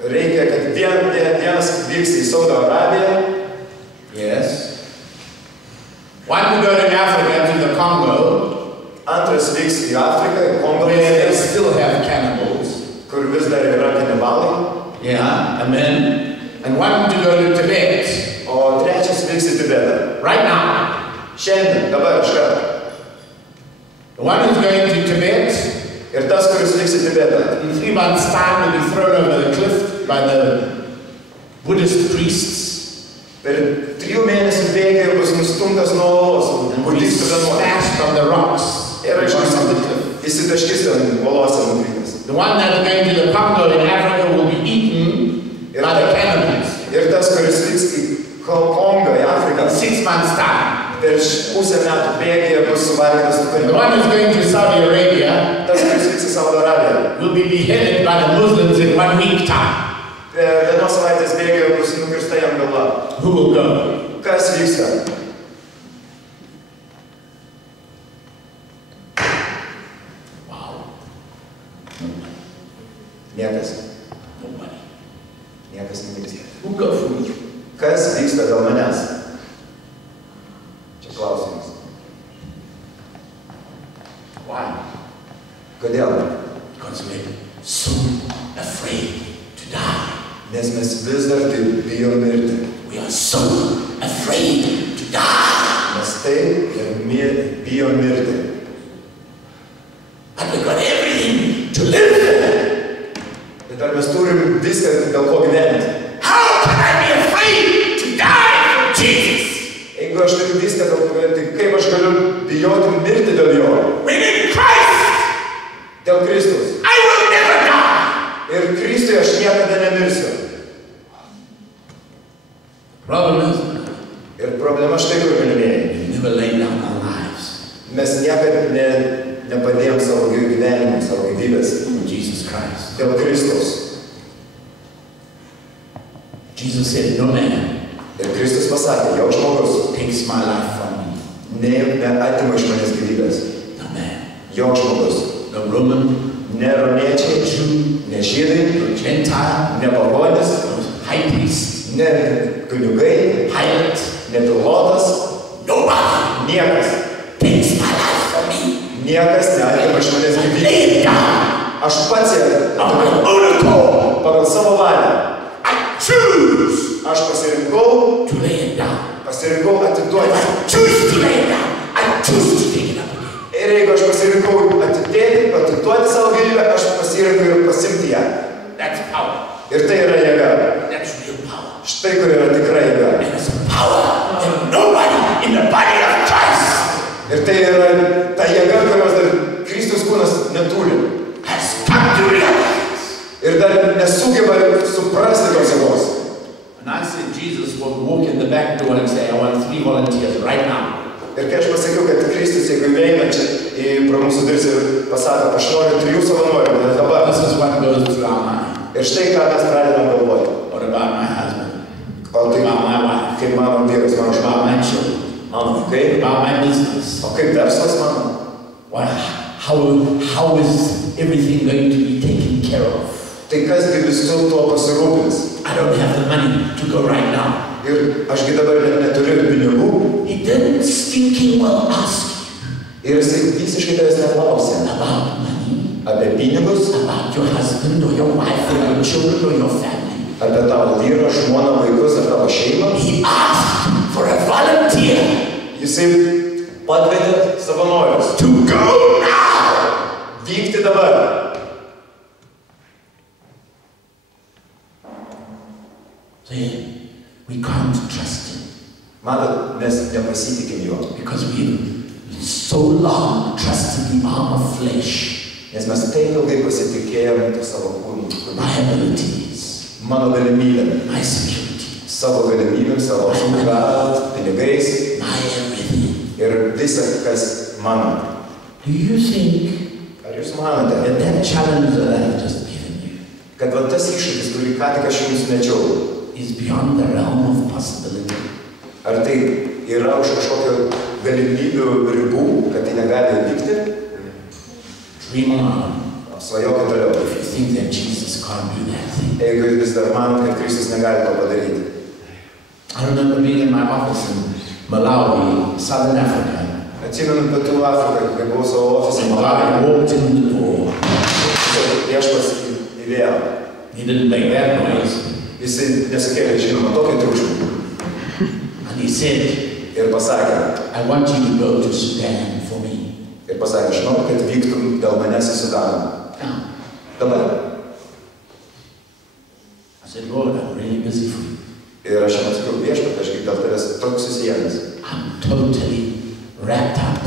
Reikia, kad vienas vyks į Saudo Arabiją. Yes. 1 to go to Africa, to the Congo, Antras vyks į Afriką, į Kongo, where they still have cannibals. kur vis dar yra kanibalai. Yeah, amen. And 1 to go to Tibet. O trečias vyks į Tibetą. Right now. Šiandien, dabar, iš karto. The one who's going to Tibet, Ir tas, kuris vyks į Tibetą. in 3 months' time will be thrown over the cliff by the Buddhist priests. Per 3 mėnesių bėgiai bus nustumtas nuo olos, And will be budistų vienuolių. smashed on the rocks. Ir įsitaškys ten uolose nukritęs. The one that's going to the Congo in Africa will be eaten by the cannibals. Ir tas, kuris vyks į Kongą, į Afriką, In 6 months' time. per pusę metų bėgiai bus suvalgytas tų The kanibalų. one who's going to Saudi Arabia Tas, kuris vyks į Saudo Arabiją, will be beheaded by the Muslims in 1 week time. per vienos savaitės bėgiai bus nukirsta jam galva. Who will go? Kas vyksta? Wow. Niekas. Nobody. Niekas nevyks. Who will go for me? Kas vyksta dėl manęs? Čia klausimas. Why? Kodėl? Because we're so afraid to die. Nes mes vis dar taip bijom mirti. We are so afraid to die. Mes taip ir bijom mirti. But we've got everything to live for. Bet ar mes turim viską, dėl ko gyventi? How can I be afraid to die for Jesus? Jeigu aš turiu viską, tai kaip aš galiu bijoti mirti dėl jo? When in Christ, Dėl Kristus. I will never die. Ir Kristui aš niekada nemirsiu. Problem is, Ir problema štai kur, mylimieji. we never lay down our lives Mes niekada nepadėjom savo gyvenimą, savo gyvybės. for Jesus Christ. Dėl Kristus. Jesus said, no man Ir Kristus pasakė, joks žmogus takes my life from me. neatima iš manęs gyvybės. No man. Joks žmogus. No Roman, Ne romiečiai, ne žydai, no Gentile, ne pagonis, no high priest, ne kunigai, Pilate, ne pilotas, nobody niekas. takes my life from me. Niekas neatima iš manęs I gyvybės. lay it down Aš pats ją on my own accord. pagal savo valią. I choose Aš pasirinkau to lay it down. atiduoti. I choose to lay it down. I choose to take it up again. Ir jeigu aš pasirinkau atiduoti savo gyvybę, aš pasirinkau ir pasimti ją. That's power. Ir tai yra jėga. That's real power. Štai kur yra tikra jėga. And it's a power that nobody in the body of Christ Ir tai yra ta jėga, kurios dar Kristus kūnas neturi. has come to realize. Ir dar nesugeba suprasti tos jėgos. And I said Jesus would walk in the back door and say, I want 3 volunteers right now. Ir kai aš pasakiau, kad Kristus, jeigu įeina čia į pro mūsų duris ir pasako, aš noriu 3 savanorių, bet dabar. This is what goes through our mind. Ir štai ką mes pradedam galvoti. What about my husband? O tai About my wife? kaip mano vyras, mano What žmona, about my children? mano vaikai, About my business? o kaip verslas mano. What, how is everything going to be taken care of? Tai kasgi visų tuo pasirūpins. I don't have the money to go right now. Ir Ir ašgi dabar net neturiu pinigų. He didn't stinking well ask Ir jisai visiškai tavęs neklausė. about money, Apie pinigus, about your husband or your wife or your children or your family. apie tavo vyrą, žmoną, vaikus ar tavo šeimą. He asked for a volunteer Jisai pakvietė savanorius. to go now. Vykti dabar. So we can't trust him Matot, mes nepasitikim juo. because we've so long trusted the arm of flesh, Nes mes taip ilgai pasitikėjom to savo kūnų. my abilities, Mano galimybėm. my security, Savo galimybėm, savo sauga, pinigais my everything. ir visa, kas mano. Do you think Ar jūs manote, that that challenge that I've just given you kad va tas iššūkis, kurį ką tik aš jums mečiau, is beyond the realm of possibility? ar tai yra už kažkokio galimybių ribų, kad tai negali vykti? Dream on. Svajokit toliau. If you think that Jesus can't do that thing. Jeigu jūs vis dar manot, kad Kristus negali to padaryti. I remember being in my office in Malawi, Southern Africa. Atsimenu Pietų Afriką, kai buvau savo ofise And Malavyje. I walked in the door. Viešpats įvėjo. He didn't make that noise. Jisai nesukėlė, žinoma, tokį triukšmą. And he said, Ir pasakė, I want you to go to Sudan for me. aš noriu, kad vyktum dėl manęs į Sudaną. Now, Dabar. I said, Lord, I'm really busy for you. Ir aš jam atsakiau, viešpat, aš kaip dėl tavęs toks susijęs. I'm totally wrapped up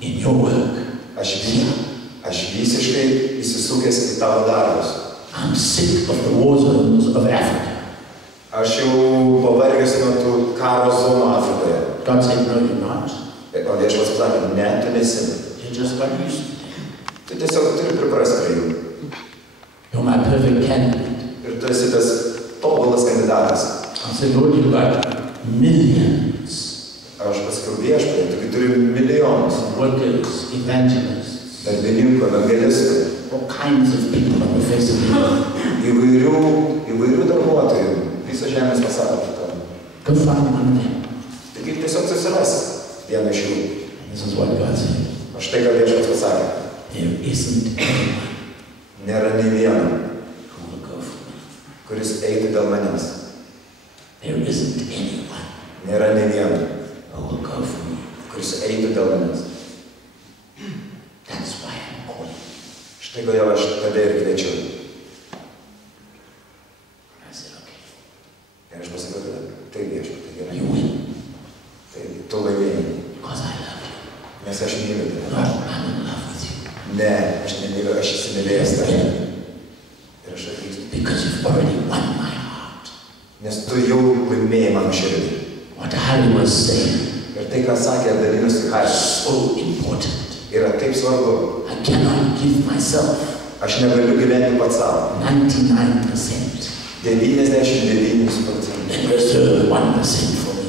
in your work. Aš visiškai įsisukęs į tavo darbus. I'm sick of the war zones of Africa. Aš jau pavargęs nuo tų karo zonų Afrikoje. God said, no, you're not. O viešpats pasakė, ne, tu nesi. You just got used to it. Tu tiesiog turi priprasti prie jų. You're my perfect candidate. Ir tu esi tas tobulas kandidatas. I said, Lord, you've got millions Aš pasakiau, viešpatie, tu turi milijonus of workers, evangelists, darbininkų, evangelistų, all kinds of people on the face of the earth. įvairių darbuotojų, viso žemės pasaulio. Go find one of them. Taigi tiesiog susirasi vieną iš jų. This is what God said. O štai ką viešpats pasakė. There isn't anyone Nėra nei vieno, who will go for me. kuris eitų dėl manęs. There isn't anyone Nėra nei vieno, who will go for me. kuris eitų dėl manęs. That's why I'm calling. Štai kodėl aš tave ir kviečiu. I said, okay, Ir aš pasakiau tada, tai viešpatie, gerai. you win Tai tu laimėjai, because I love you. nes aš myliu No, tave. I'm in love with you. Ne, aš nemyliu, aš įsimylėjęs tave. Ir aš atvyksiu. Because you've already won my heart. Nes tu jau laimėjai mano širdį. What Harry was saying Ir tai, ką sakė Dalinas is Haris, so important. yra taip svarbu. I cannot give myself Aš negaliu gyventi pats savo. 99% 99%. and reserve 1% for me.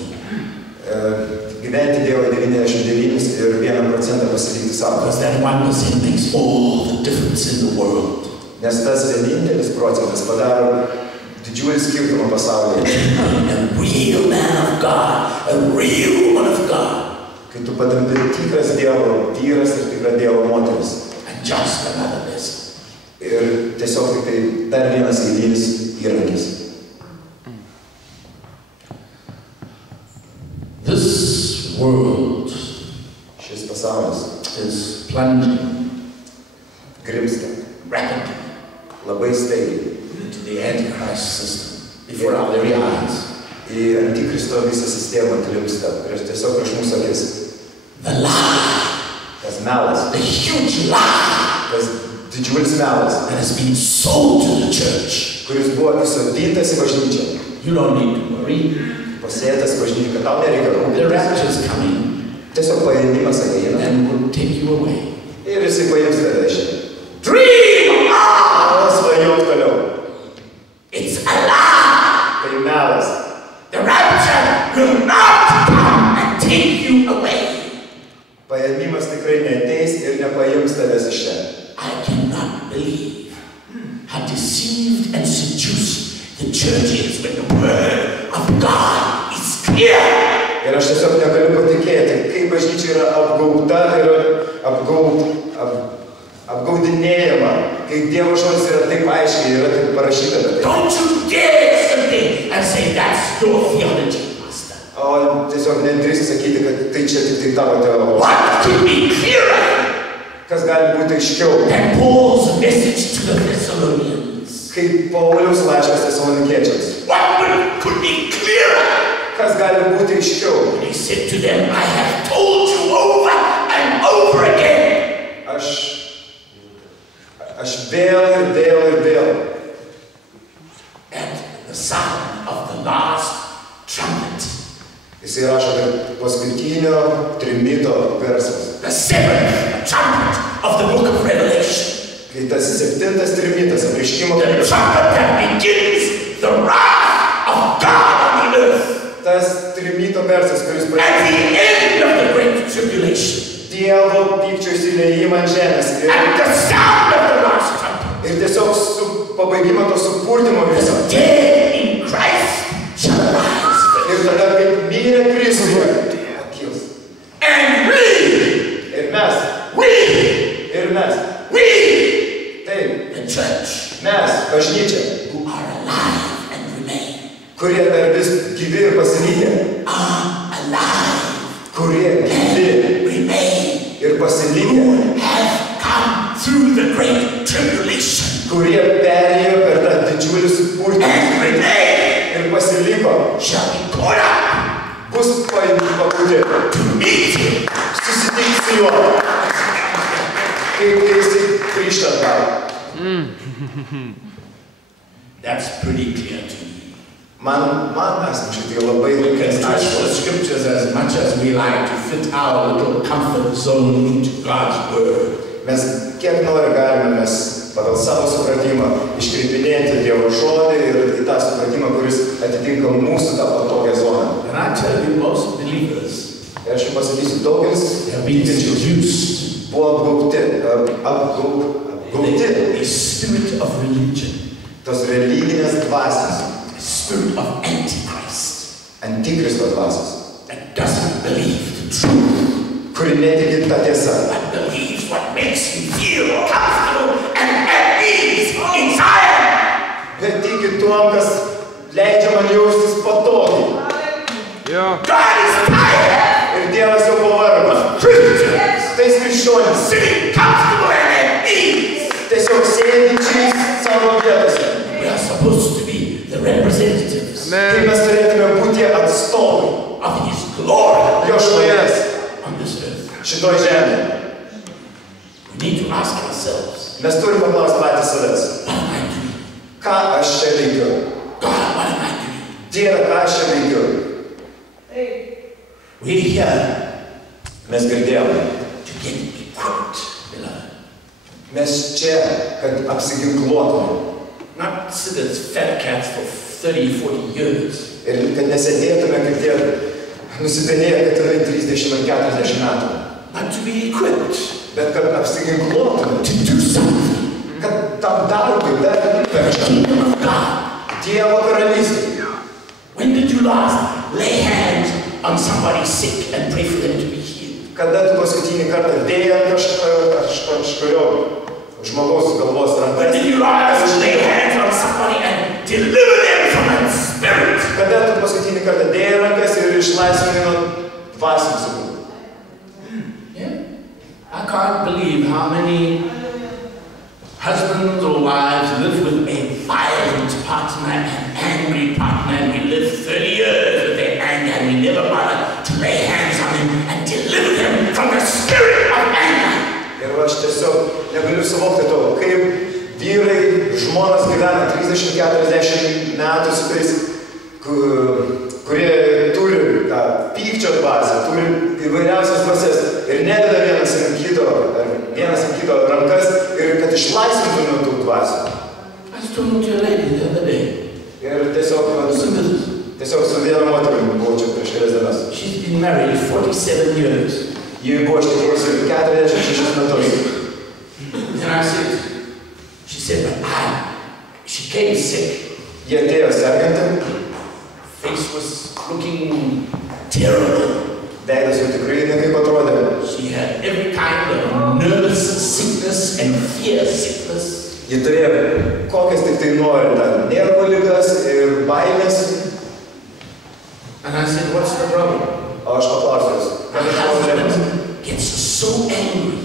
Gyventi Dievo 99 ir 1% pasilikti savo. Because that 1% makes all the difference in the world. Nes tas vienintelis procentas padaro didžiulį skirtumą pasaulyje. A real man of God, a real woman of God, Kai tu patampi tikras Dievo vyras ir tikra Dievo moteris. and just another vessel. Ir tiesiog tik tai dar vienas eilinis įrankis. This world Šis pasaulis is plunging grimsta rapidly labai staigiai into the Antichrist system before our very eyes. į Antikristo visą sistemą grimsta tiesiog prieš mūsų akis. The lie, Tas melas, the huge lie tas didžiulis melas, that has been sold to the church. kuris buvo įsodintas į bažnyčią. You don't need to worry. Pasėtas bažnyčią, kad tau nereikia The rūpintis. rapture is coming Tiesiog paėmimas ateina and will take you away. ir jisai paims tave iš čia. Dream on! O svajok toliau. It's a lie. Tai melas. The rapture will not come and take you away. Paėmimas tikrai neateis ir nepaims tavęs iš čia. I cannot believe how deceived and seduced the church is when the word of God is here. Ir aš tiesiog negaliu patikėti, kaip bažnyčia yra apgauta ir apgaudinėjama, kai Dievo žodis yra taip aiškiai, yra taip parašyta. Don't you dare something and say that's your theology, pastor. O tiesiog nedrįsk sakyti, kad tai čia tik tai tavo teologija. What could be clearer Kas gali būti aiškiau? than Paul's message to the Thessalonians? Kaip Pauliaus laiškas Tesalonikiečiams. What could be clearer? Kas gali būti aiškiau? He said to them, I have told you over and over again. Aš vėl. At the sound of the last trumpet, Jisai rašo, kad paskutinio trimito garsas. the seventh trumpet of the book of Revelation, Kai tas 7 trimitas apreiškimo the trumpet that begins the wrath of God on the earth, tas trimito garsas, kuris at the end of the great tribulation, Dievo pykčio įsileimą ant žemės. at the sound of the last trumpet, Ir tiesiog su pabaigimo to supurtimo viso. the dead in Christ shall arise. Ir tada, kaip mirė Kristuje, atkils. And we, Ir mes, taip, the church, mes, bažnyčia, who are alive and remain, kurie dar vis gyvi ir pasilikę, are alive, kurie gyvi remain, ir pasilikę, have come through the great tribulation, kurie perėjo per tą didžiulį supurtimą and remain, ir pasiliko, shall be caught up bus pabūti, to meet him. susitikti su juo, kai jisai grįžta atgal. That's pretty clear to me. Man asmeniškai tai labai We can aišku. touch the scriptures as much as we like to fit our little comfort zone into God's word. Mes kiek nori galime mes pagal savo supratimą iškreipinėti Dievo žodį ir į tą supratimą, kuris atitinka mūsų tą patogią zoną. And I tell you, most believers Ir aš jums pasakysiu, daugelis have been seduced buvo apgauti a spirit of religion, tos religinės dvasios, a spirit of Antichrist antikristo dvasios, that doesn't believe the truth, kuri netiki tą tiesą, but believes what makes you feel comfortable and at ease inside. bet tiki tuom, kas leidžia man jaustis patogiai. God is tired Ir Dievas jau pavargo. of Christians Tais krikščionis sitting comfortable and at ease. tiesiog sėdinčiais savo vietose. We are supposed to be the representatives Kai mes turėtume būti atstovai of His glory jo šlovės on this earth. šitoj žemėje. We need to ask ourselves, Mes turime paklausti patys savęs. what am I doing? Ką aš čia veikiu? God, what am I doing? Dieve, ką aš čia veikiu? We're here Mes girdėjome. to get equipped, beloved. Mes čia, kad apsiginkluotume. Not sit as fat cats for 30, 40 years. Ir kad nesėdėtume kaip tie nusipenėję, kad yra 30 ar 40 metų. But to be equipped Bet kad apsiginkluotume. to do something. Kad tam darbui dar kažką. Kingdom of God. Dievo karalystė. When did you last lay hands on somebody sick and pray for them to be healed? Kada tu paskutinį kartą dėjai ant kažkurio žmogaus galvos When rankas? did you last lay hands on somebody and deliver them from that spirit? Kada tu paskutinį kartą dėjai rankas ir išlaisvinai nuo dvasinių sugų? Yeah. I can't believe how many husbands or wives live with a violent partner, an angry partner, and we live 30 years with their anger, and we never bother to lay hands on them and deliver them from the spirit of anger. Ir aš tiesiog negaliu suvokti to, kaip vyrai, žmonos gyvena 30-40 metų su tais, kurie turi tą pykčio dvasią, turi įvairiausias dvasias ir nededa vienas ant kito rankas ir kad išlaisvintų nuo tų dvasių. I was talking to a lady the other day. Ir tiesiog su viena moterim buvau čia prieš kelias dienas. She's been married 47 years. Ji buvo iš tikrųjų 46 metus. And I said, she said, but she came sick. Jie atėjo sergantį, Face was looking terrible. Veidas jau tikrai nekaip atrodė. She had every kind of nervous sickness and fear sickness. Ji turėjo kokias tik tai nori, nervų ligas ir baimės. And I said, what's the problem? O aš paklausiau, kas yra problemas? Gets so angry.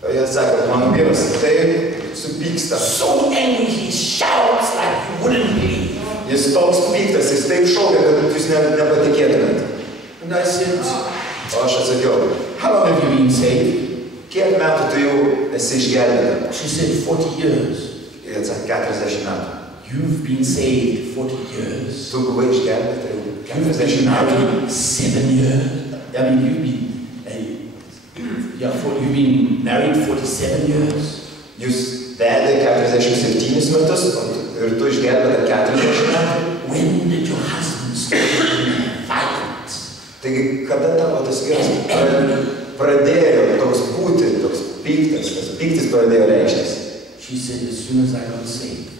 O jie sakė, mano vyras taip supyksta. So angry, he shouts like you wouldn't believe. Jis toks pyktas, jis taip šaukia, kad jūs nepatikėtumėt. And I said, o aš atsakiau, how long have you been saved? Kiek metų tu jau esi išgelbėta? She said, 40 years. Jie atsakė, 40 metų. You've been saved 40 years. Tu buvai išgelbėta jau 40 metų. metų. 7 years. I mean, you've been married 47 years. Jūs vedė 47 metus ir tu išgelbėta 40 metų. When did your husband start violent? Taigi, kada tavo tas vyras pradėjo toks būti, toks pyktas, tas pyktis pradėjo reikštis? She said, as soon as I got saved.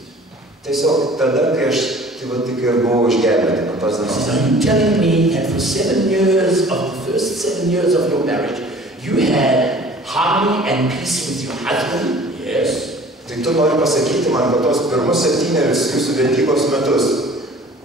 Tiesiog tada, kai aš tik ir buvau išgelbėta nuo tos dienos. She said, are you telling me that for 7 years, of the first 7 years of your marriage, you had harmony and peace with your husband? Yes. Tai tu nori pasakyti man, kad tos pirmus 7 jūsų vedybos metus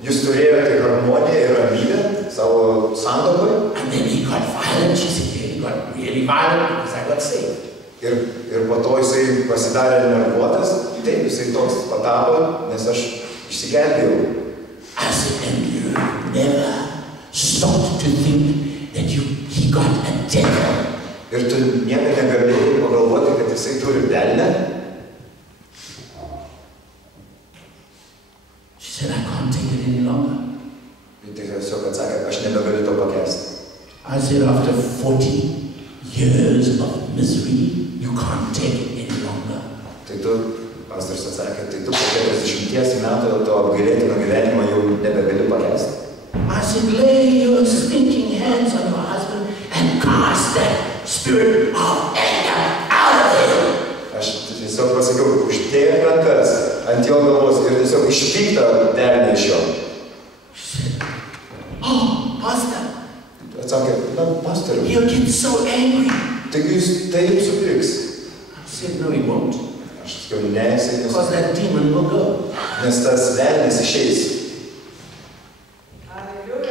jūs turėjote harmoniją ir ramybę savo santuokoje? And then he got violent. She said, yeah, he got really violent because I got saved. Ir po to jisai pasidarė nervuotas. Taip, jisai toks patapo, nes aš išsigelbėjau. I said, and you never stopped to think that he got a devil. Ir tu niekada negalėjai pagalvoti, kad jisai turi velnę? She said, I can't take it any longer. Ir tiesiog atsakė, aš nebegaliu to pakęsti. I said, after 40 years of misery, you can't take it any longer. Tai tu, pastoras atsakė, tai tu po 40 metų to apgailėtino gyvenimo jau nebegali pakęsti. I said, lay your stinking hands on your husband and cast that spirit of anger out of him. Aš tiesiog pasakiau, uždėk rankas ant jo galvos ir tiesiog išvyktą velnę iš jo. She said, oh, pastor. Atsakė, na, pastoriau. He'll get so angry. Taigi jūs taip supyks. I said, no, he won't. Aš sakiau, ne, jisai Because that demon will go. nes tas velnės išeis.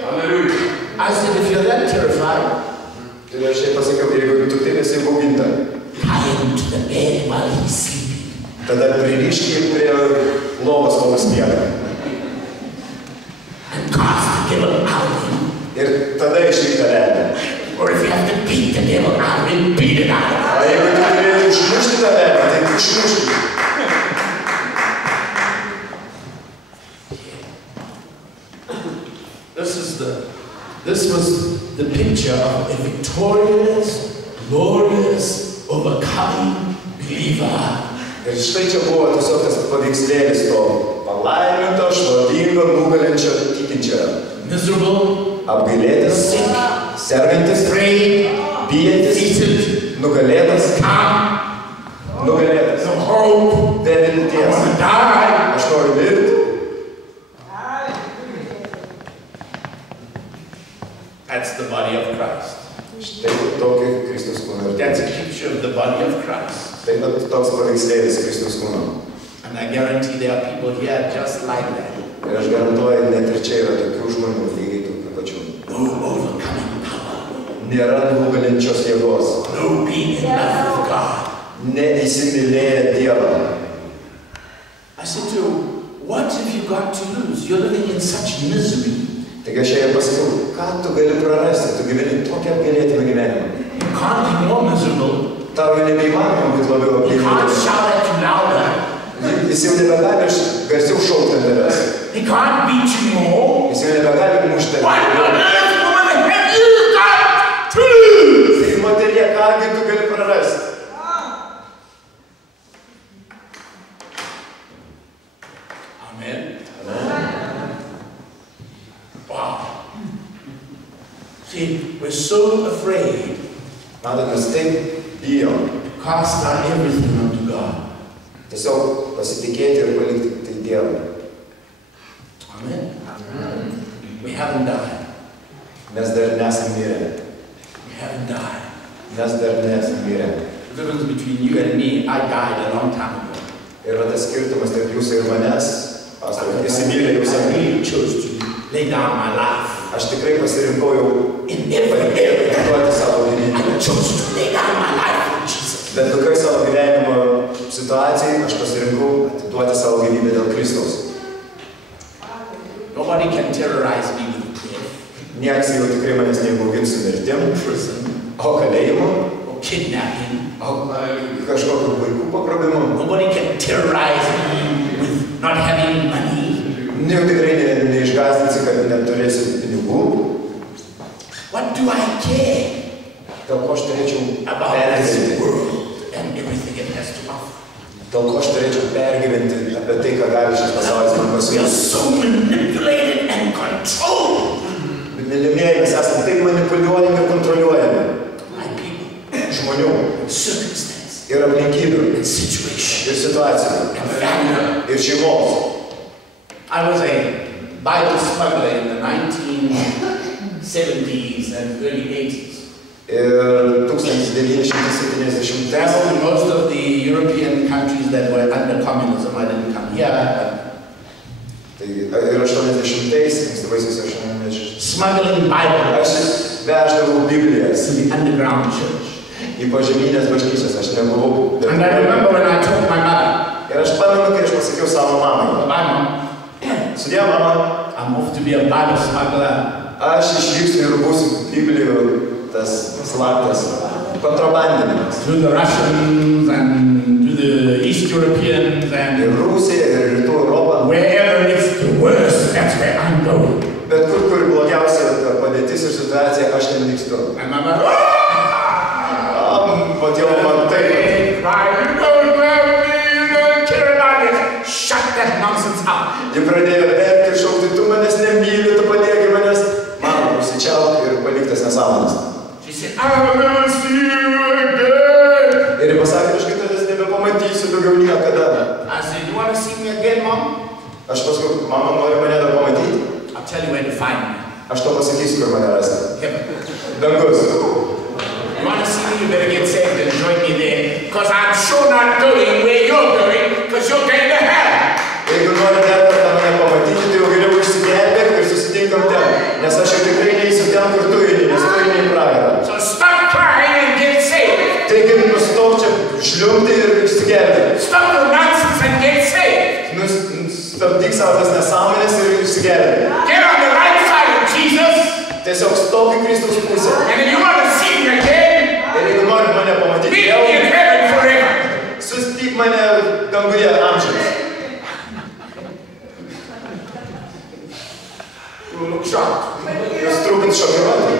Hallelujah. I said, if you're that terrified, Ir aš jai pasakiau, jeigu tu taip esi bauginta, tie him to the bed while he's sleeping. tada pririšk prie lovos, kol jis miega. And cast the devil out of him. Ir tada išvyktą velnę. Or if you have to beat the devil out of him, beat it out of him. O jeigu tu turėtum išmušti tą velnę, tai išmušti. This was the picture of a victorious, glorious, overcoming believer. Ir štai čia buvo tiesiog tas paveikslėlis to palaiminto, šlovingo, nugalinčio, tikinčio. Miserable, Apgailėtas, sick, sergantis, afraid, bijantis, defeated, nugalėtas, calm, nugalėtas. no hope, Be I vilties. want to die. Aš noriu mirti. That's the body of Christ. Štai tokia Kristus kūno. That's a picture of the body of Christ. Tai toks paveikslėlis Kristus kūno. And I guarantee there are people here just like that. Ir aš garantuoju, net ir čia yra tokių žmonių lygiai tokių pačių. No overcoming power. Nėra nugalinčios jėgos. No being in love with God. Neįsimylėję Dievą. I said to him, what have you got to lose? You're living in such misery. Taigi aš jai pasakiau, ką tu gali prarasti, tu gyveni tokią apgailėtiną gyvenimą. You can't be more miserable. Tau jau nebeįmanoma būti labiau You can't apgailėtinas. shout at you louder. Jis jau nebegali garsiau šaukti ant tavęs. He can't beat you more. Jis jau nebegali mušti. What on earth, woman, have you got to lose? Tai moterie, kągi tu gali prarasti. Amen. Wow. See, we're so afraid Matot, mes taip bijom. to cast our everything unto God. Tiesiog pasitikėti ir palikti tai Dievui. Amen. We haven't died. Mes dar nesam mirę. We haven't died. Mes dar nesam mirę. The difference between you and me, I died a long time ago. Yra tas skirtumas tarp jūsų ir manęs. Pastor, įsimylė jau I senai. really chose to lay down my life. Aš tikrai pasirinkau jau In every area, atiduoti savo gyvenimą. I chose to lay down my life for Jesus. Bet kokioj savo gyvenimo situacijai aš pasirinkau atiduoti savo gyvybę dėl Kristaus. Nobody can terrorize me with death, Niekas jau tikrai manęs neįbaugins su mirtim, prison, o kalėjimu, or kidnapping. o kažkokiu vaikų pagrobimu. Nobody can terrorize me with not having money. Jau tikrai neišgąsdinsi, kad neturėsi pinigų. What do I care Dėl ko aš turėčiau about this pergyventi. world and everything it has to offer? Dėl ko aš turėčiau pergyventi apie tai, ką gali šis pasaulis man We are pasiūlyti. so manipulated and controlled Mylimieji, mes esame taip manipuliuojami ir kontroliuojami by people, žmonių circumstance, ir aplinkybių and situation, ir situacijų and family. ir šeimos. I was a Bible smuggler in the 1970s and early 80s. Ir 1970 Traveled in most of the European countries that were under communism. I didn't come here, tai ir 80-ais, ankstyvaisiais 80-mečiais. smuggling Bible Aš veždavau Biblijas to the underground church. į požeminės bažnyčias, aš nebuvau. And I remember when I told my mother, Ir aš pamenu, kai aš pasakiau savo mamai. "Bye, Mom, Sudie, mama, I'm off to be a Bible smuggler aš išvyksiu ir būsiu Biblijų tas slaptas kontrabandininkas. to the Russians and to the East Europeans Ir and Rusija, ir Rytų Europą. wherever it's the worst, that's where I'm going." Bet kur blogiausia padėtis ir situacija, aš ten vykstu. And my mother, Po tėvo man taip. "Hey, cry, you don't love me, you don't care about it. Shut that nonsense up." Ji pradėjo verkti ir šaukti, tu manęs nemyli, tu palieki manęs. Man užsičiaupti ir paliktas nesąmonas. She said, "I will never see you again." Ir ji pasakė, aš tavęs nebepamatysiu daugiau niekada. I said, "You want to see me again, Mom? Aš paskui, mama nori mane dar pamatyti. I'll tell you where to find me. Aš to pasakysiu, kur mane rasti. Heaven. Dangus. You want to see me? You better get saved and join me there. Because I'm sure not going where you're going, because you're going to hell." Jeigu nori dar kartą mane pamatyti, tai jau geriau išsigelbėk ir susitinkam ten. Nes aš jau tikrai neįsiu ten, kur tu eini, nes tu eini į pragarą. So stop crying and get saved. Taigi nustok čia žliumbti ir išsigelbėk. Stop the nonsense and get saved. Stabdyk savo tas nesąmonės ir išsigelbėk. Get on the right side of Jesus. Tiesiog stok į Kristaus pusę. And if you want to see me again, Ir jeigu nori mane pamatyti meet vėl, me in heaven forever. susitik mane danguje amžiams. You look shocked. Jūs truputį šokiruoti.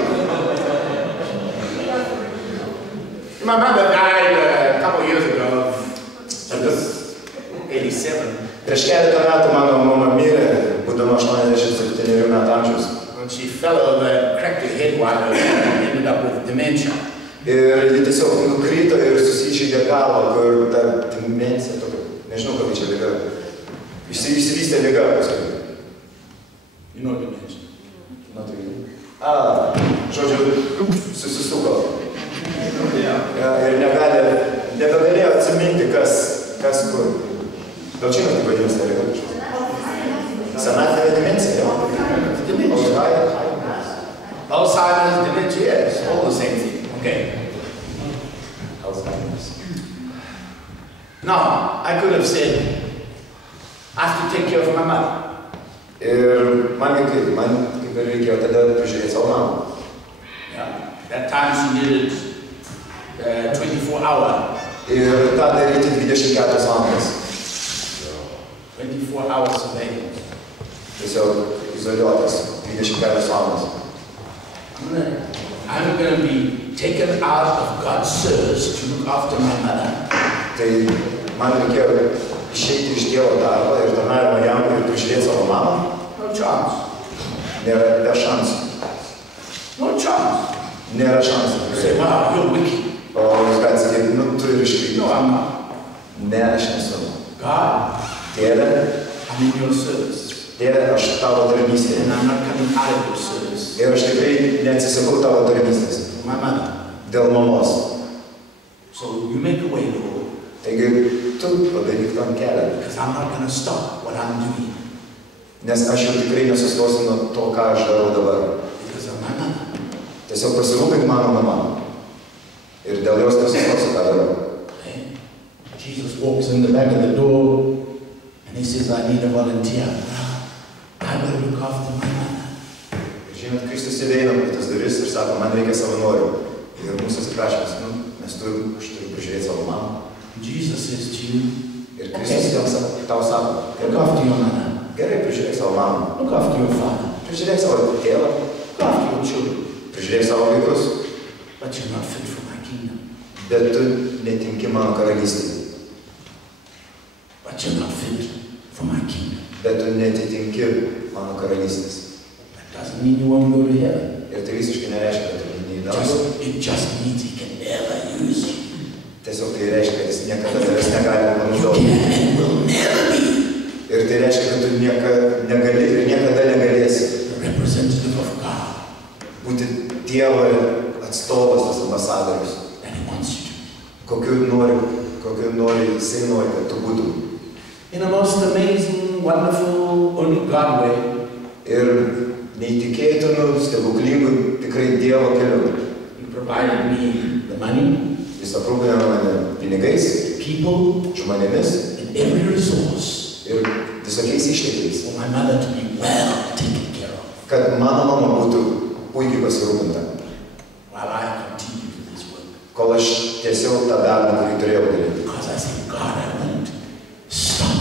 My mother died a couple years ago. She was 87. Prieš keletą metų mano mama mirė, būdama 87 metų amžiaus. When she fell over, cracked her head wide open, and ended up with dementia. Ir ji tiesiog nukrito ir susižeidė galvą, kur ta demencija tokia, nežinau, kokia čia liga. Išsivystė liga paskui. You know dementia. Na tai, žodžiu, susisuko. Ir nebegalėjo atsiminti, kas kur. Gal čia kaip vadinasi ta liga kažkas? Senatvinė demencija, jo? Alzheimer's, dementia, yes, all the same thing. Okay. Alzheimer's. Now, I could have said, I have to take care of my mother. Ir man kaip ir reikėjo tada prižiūrėti savo mamą. Yeah. That time she needed 24-hour. Ir tą daryti 24 valandas. 24 hours surveillance. Tiesiog izoliuotas 24 valandas. I'm going to be taken out of God's service to look after my mother. Tai man reikėjo išeiti iš Dievo darbo ir tarnavimo jam ir prižiūrėti savo mamą. No chance. Nėra šansų. No chance. Nėra You šansų. say, wow, you're wicked. O jūs galite sakyti, tu ir iškryti. No, I'm not. Ne, aš nesu. God, Tėve, I'm in your service. Tėve, aš tavo tarnystė. And I'm not coming out of your service. Ir aš tikrai neatsisakau tavo tarnystės. For my mother. Dėl mamos. So you make a way, Lord. Taigi, tu padaryk tam kelią. Because I'm not going to stop what I'm doing. Nes aš jau tikrai nesustosiu nuo to, ką aš darau dabar. Because of my mother. Tiesiog pasirūpink mano mama. Ir dėl jos nesustosiu, ką darau. Okay. Jesus walks in the back of the door and he says, I need a volunteer. I will look after my mother. Ir žinot, Kristus įeina į tas duris ir sako, man reikia savanorių. Ir mūsų atsiprašymas, aš turiu prižiūrėti savo mamą. Jesus says to you, ir Kristus tau sako, look after your mother. Gerai, prižiūrėk savo mamą. Look after your father. Prižiūrėk savo tėvą. Look after your children. Prižiūrėk savo vaikus. But you're not fit for my kingdom. Bet tu netinki mano karalystėje. But you're not fit for my kingdom. Bet tu netitinki mano karalystės. That doesn't mean you won't go to heaven. Ir tai visiškai nereiškia, kad tu neįdavai. It just means he can never use you. Tiesiog tai reiškia, kad jis niekada tavęs negali You panaudoti. can and will never be Ir tai reiškia, kad tu negali ir niekada negalėsi the representative of God būti Dievo atstovas, tas ambasadorius. that he wants you to be. Kokiu nori, jisai nori, kad tu būtum. In a most amazing, wonderful, only God way, Ir neįtikėtinų, stebuklingų, tikrai Dievo keliu. he provided me the money, Jis aprūpina mane pinigais, people, žmonėmis and every resource ir visokiais ištekliais, for my mother to be well taken care of kad mano mama būtų puikiai pasirūpinta, while I continue to this work. kol aš tiesiog tą darbą, kurį turėjau daryti. Because I said, God, I won't stop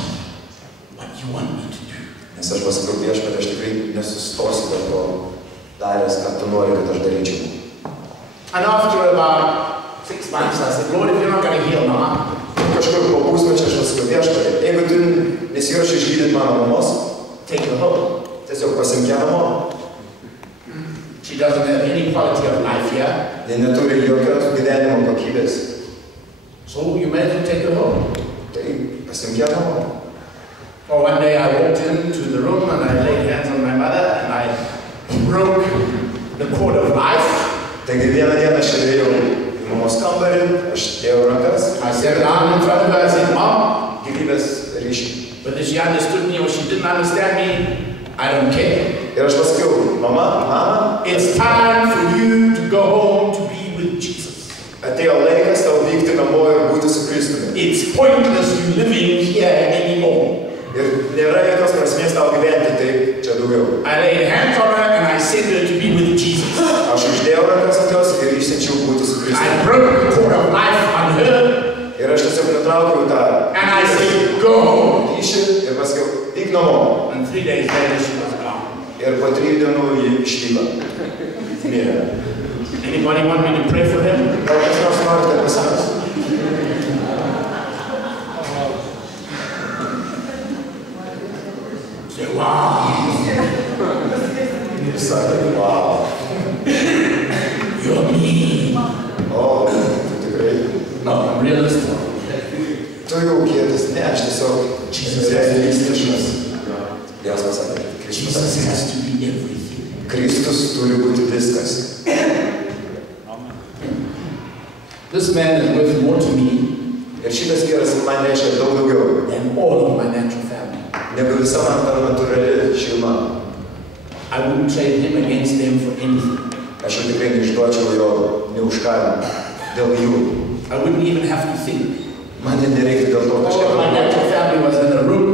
what you want me to do. Nes aš pasakiau Viešpatie, aš tikrai nesustosiu dėl to daręs, ką tu nori, kad aš daryčiau. And after about 6 months, I said, Lord, if you're not going to heal Mama, Kažkur po pusmečio aš pasakiau Viešpatie, jeigu tu nesiruoši išgydyti mano mamos, take her home. tiesiog pasimk ją namo. She doesn't have any quality of life here, Jie neturi jokios gyvenimo kokybės. so you may as well take her home. Tai pasimk ją namo. Well, one day I walked into the room and I laid hands on my mother and I broke the cord of life. Taigi vieną dieną aš įėjau į mamos kambarį, aš dėjau rankas, I sat down in front of her, I said, Mom, gyvybės ryšį. whether she understood me or she didn't understand me, I don't care. Ir aš pasakiau, mama, It's time for you to go home to be with Jesus. atėjo laikas tau vykti namo ir būti su Kristumi. It's pointless you living here anymore. Ir nėra jokios prasmės tau gyventi taip čia daugiau. I laid hands on her and I sent her to be with Jesus. Aš uždėjau rankas ant jos ir išsiunčiau būti su Kristumi. I broke the cord of life on her Ir aš tiesiog nutraukiau tą and I said, go home. ryšį ir pasakiau, vyk namo. And 3 days later she was gone. Ir po 3 dienų ji išvyko. Mirė. Anybody want me to pray for him? Gal kas nors norite pasakyti? Say, wow, Jis sakė, wow. you're mean. O, tu tikrai. No, I'm realistic. Tu jau kietas, ne, aš tiesiog realistiškas. Dievas pasakė, Jesus Kristus. has to be everything. Kristus turi būti viskas. This man is worth more to me Ir šitas vyras man reiškia daug daugiau, than all of my natural family. negu visa man ta natūrali šeima. I wouldn't trade him against them for anything. Aš jau tikrai neišduočiau jo nė už ką dėl jų. I wouldn't even have to think. Man net nereikia dėl to All of my kažkaip. natural family was in a room.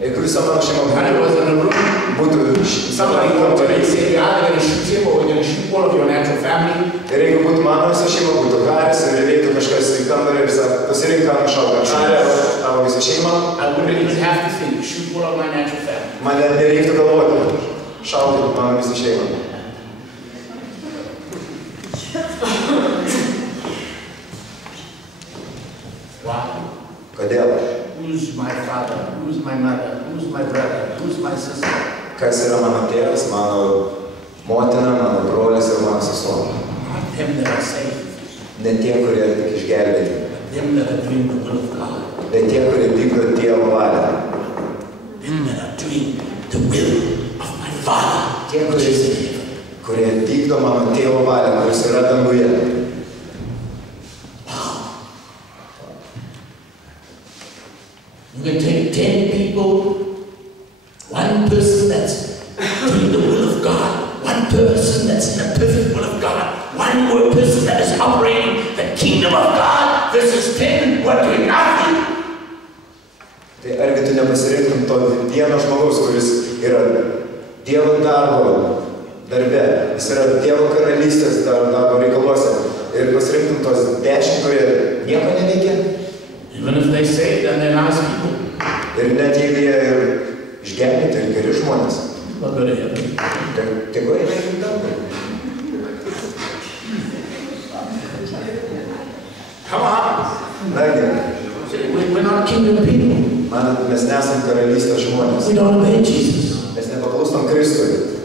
Jeigu visa mano šeima Honey was in a room. būtų Somebody come to me and say, you're either going to shoot him or we're going to shoot all of your natural family. Ir jeigu būtų mano visa šeima, būtų karis ir eitų kažkas į kambarį ir sako, pasirink ką nušauką. Ar tavo visą šeimą, I wouldn't even have to think. Shoot all of my natural family. man net nereiktų galvoti. Šaukit mano visą šeimą. Why? Kodėl? Who's my father? Who's my mother? Who's my brother? Who's my sister? Kas yra mano tėvas, mano motina, mano brolis ir mano sesuo? Not them that are saved, Ne tie, kurie tik išgelbėti, but them that are doing the will of God. bet tie, kurie vykdo Dievo valią. Them that are doing the will You can take 10 people, one person that's doing the will of God, one person that's in the perfect will of God, one more person that is operating the kingdom of God versus 10 who are doing nothing. Tai argi tu nepasirinktum to vieno žmogaus, kuris yra Dievo darbo darbe, jis yra Dievo karalystės darbo reikaluose, ir pasirinktum tos 10, kurie nieko neveikia? Even if they say that they're nice people. Ir net jeigu jie ir išgelbėti ir geri žmonės. Tegu eina į dangų. Come on. Nagi. We're not kingdom people. Manat, mes nesam karalystės žmonės. We don't obey Jesus. Mes nepaklūstam Kristui.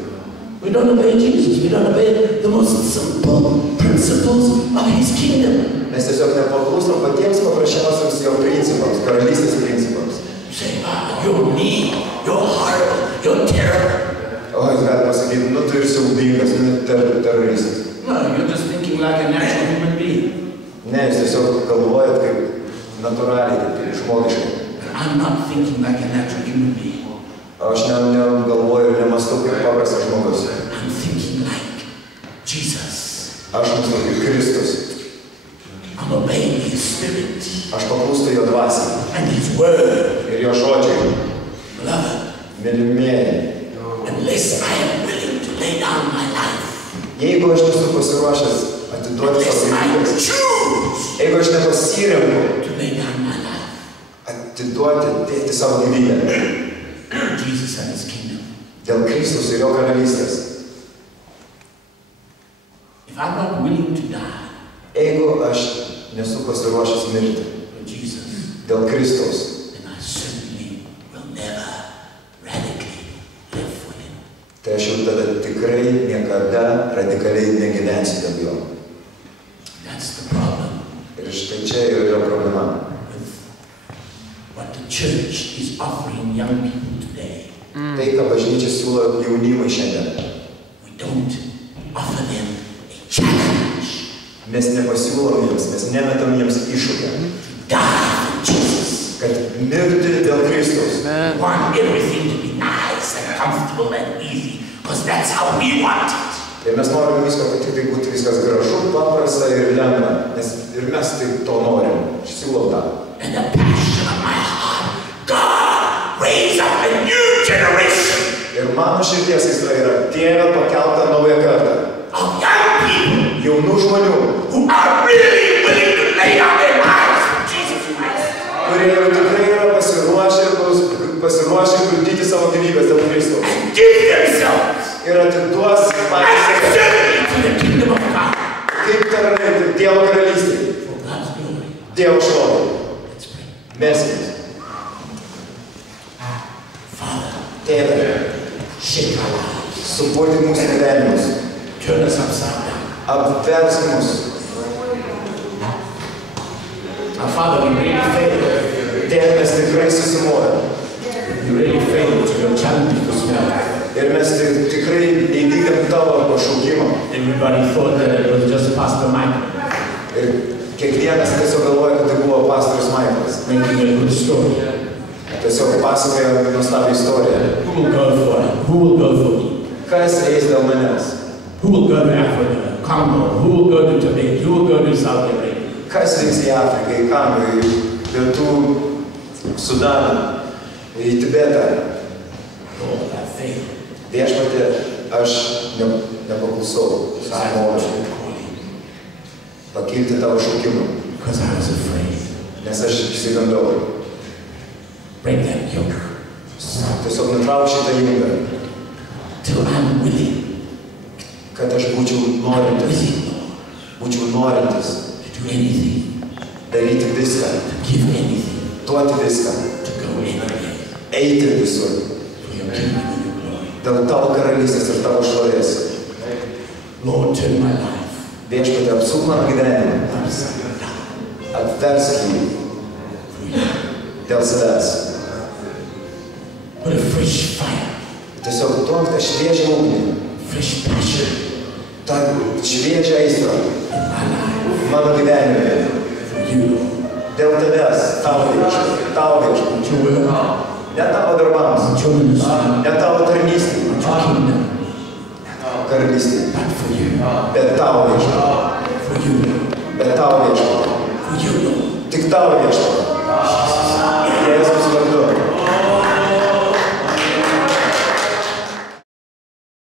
We don't obey Jesus. We don't obey the most simple principles of His kingdom. Mes tiesiog nepaklūstam patiems paprasčiausiams jo principams, karalystės principams. You say, you're mean, you're horrible, you're terrible. O, jūs galite pasakyti, tu ir siaubingas, teroristas. No, you're just thinking like a natural human being. Ne, jūs tiesiog galvojat kaip natūraliai, kaip žmogiškai. I'm not thinking like a natural human being. Aš negalvoju ir nemąstau kaip paprastas žmogus. I'm thinking like Jesus. Aš mąstau kaip Kristus. I'm obeying His Spirit. Aš paklūstu jo dvasiai. And His Word. Ir jo žodžiai. Beloved. Mylimieji. Unless I am willing to lay down my life. Jeigu aš nesu pasiruošęs atiduoti savo gyvybės. Jeigu aš nepasirenku to lay down my life. Dėti savo gyvybę. Jesus and His kingdom. Dėl Kristus ir jo karalystės. If I'm not willing to die. Jeigu aš nesu pasiruošęs mirti. For Jesus. Dėl Kristaus. Then I certainly will never radically live for Him. Tai aš jau tada tikrai niekada radikaliai negyvensiu dėl jo. That's the problem. Ir štai čia yra problema. What the church is offering young people today. Tai, ką bažnyčia siūlo jaunimui šiandien. We don't offer them a challenge. Mes nepasiūlom jiems, mes nemetam jiems iššūkį. Die for Jesus. Kad mirti dėl Kristaus. We want everything to be nice and comfortable and easy, because that's how we want it. Ir mes norim visko, kad tik tai būtų viskas gražu, paprasta ir lengva. Nes ir mes tai to norim. Siūlom tą. And the passion of my heart, God, raise up a new generation. Ir mano širdies aistra yra Dieve pakeltą naują kartą. Of young people. Jaunų žmonių. Who are really willing to lay down their lives for Jesus Christ. Kurie jau tikrai yra pasiruošę krutyti savo gyvybės dėl Kristaus. And give themselves. Ir atiduos patys save to the kingdom of God. Kaip tarnai Dievo karalystei. For God's glory. Dievo šlovei. Let's pray. Melskimės. Father. Tėve. Shake our lives. Supurtyk mūsų gyvenimus. Turn us upside down. Apversk mus. Our Father, we really fail. Tėve, mes tikrai susimovėm. We really fail to your challenge this morning. Ir mes tikrai įvykdėm tavo pašaukimą. Everybody thought that it was just Pastor Michael. Ir kiekvienas tiesiog galvoja, kad tai buvo pastorius Michaelas. Making a good story. Tiesiog pasakoja nuostabią istoriją. Who will go for it? Who will go for me? Kas eis dėl manęs? Who will go to Africa, Congo? Who will go to Tibet? Who will go to Saudi Arabia? Kas vyks į Afriką, į Kongą, į Pietų Sudaną, į Tibetą? Lord, I failed. Viešpatie, aš nepaklusau. Pakilti tavo šaukimą. Because I was afraid. Nes aš išsigandau. Break that yoke. Tiesiog nutrauk šitą jungą. Till I'm willing. Kad aš būčiau norintis. Būčiau norintis. To do anything. Daryti viską. To give anything. Duoti viską. To go anywhere. Eiti visur. For your kingdom and your glory. Dėl tavo karalystės ir tavo šlovės. Lord, turn my life. Viešpatie, apsuk mano gyvenimą. Apversk jį. Dėl savęs. Put a fresh fire. Tiesiog duok tą šviežią ugnį. Fresh passion. tą šviežią aistrą in my life mano gyvenime for you, Lord. dėl tavęs, tavo viešpatie. Ne tavo darbams, ne tavo tarnystė, karalystė, bet tavo viešpatie. Bet tavo viešpatie. Tik tavo viešpatie.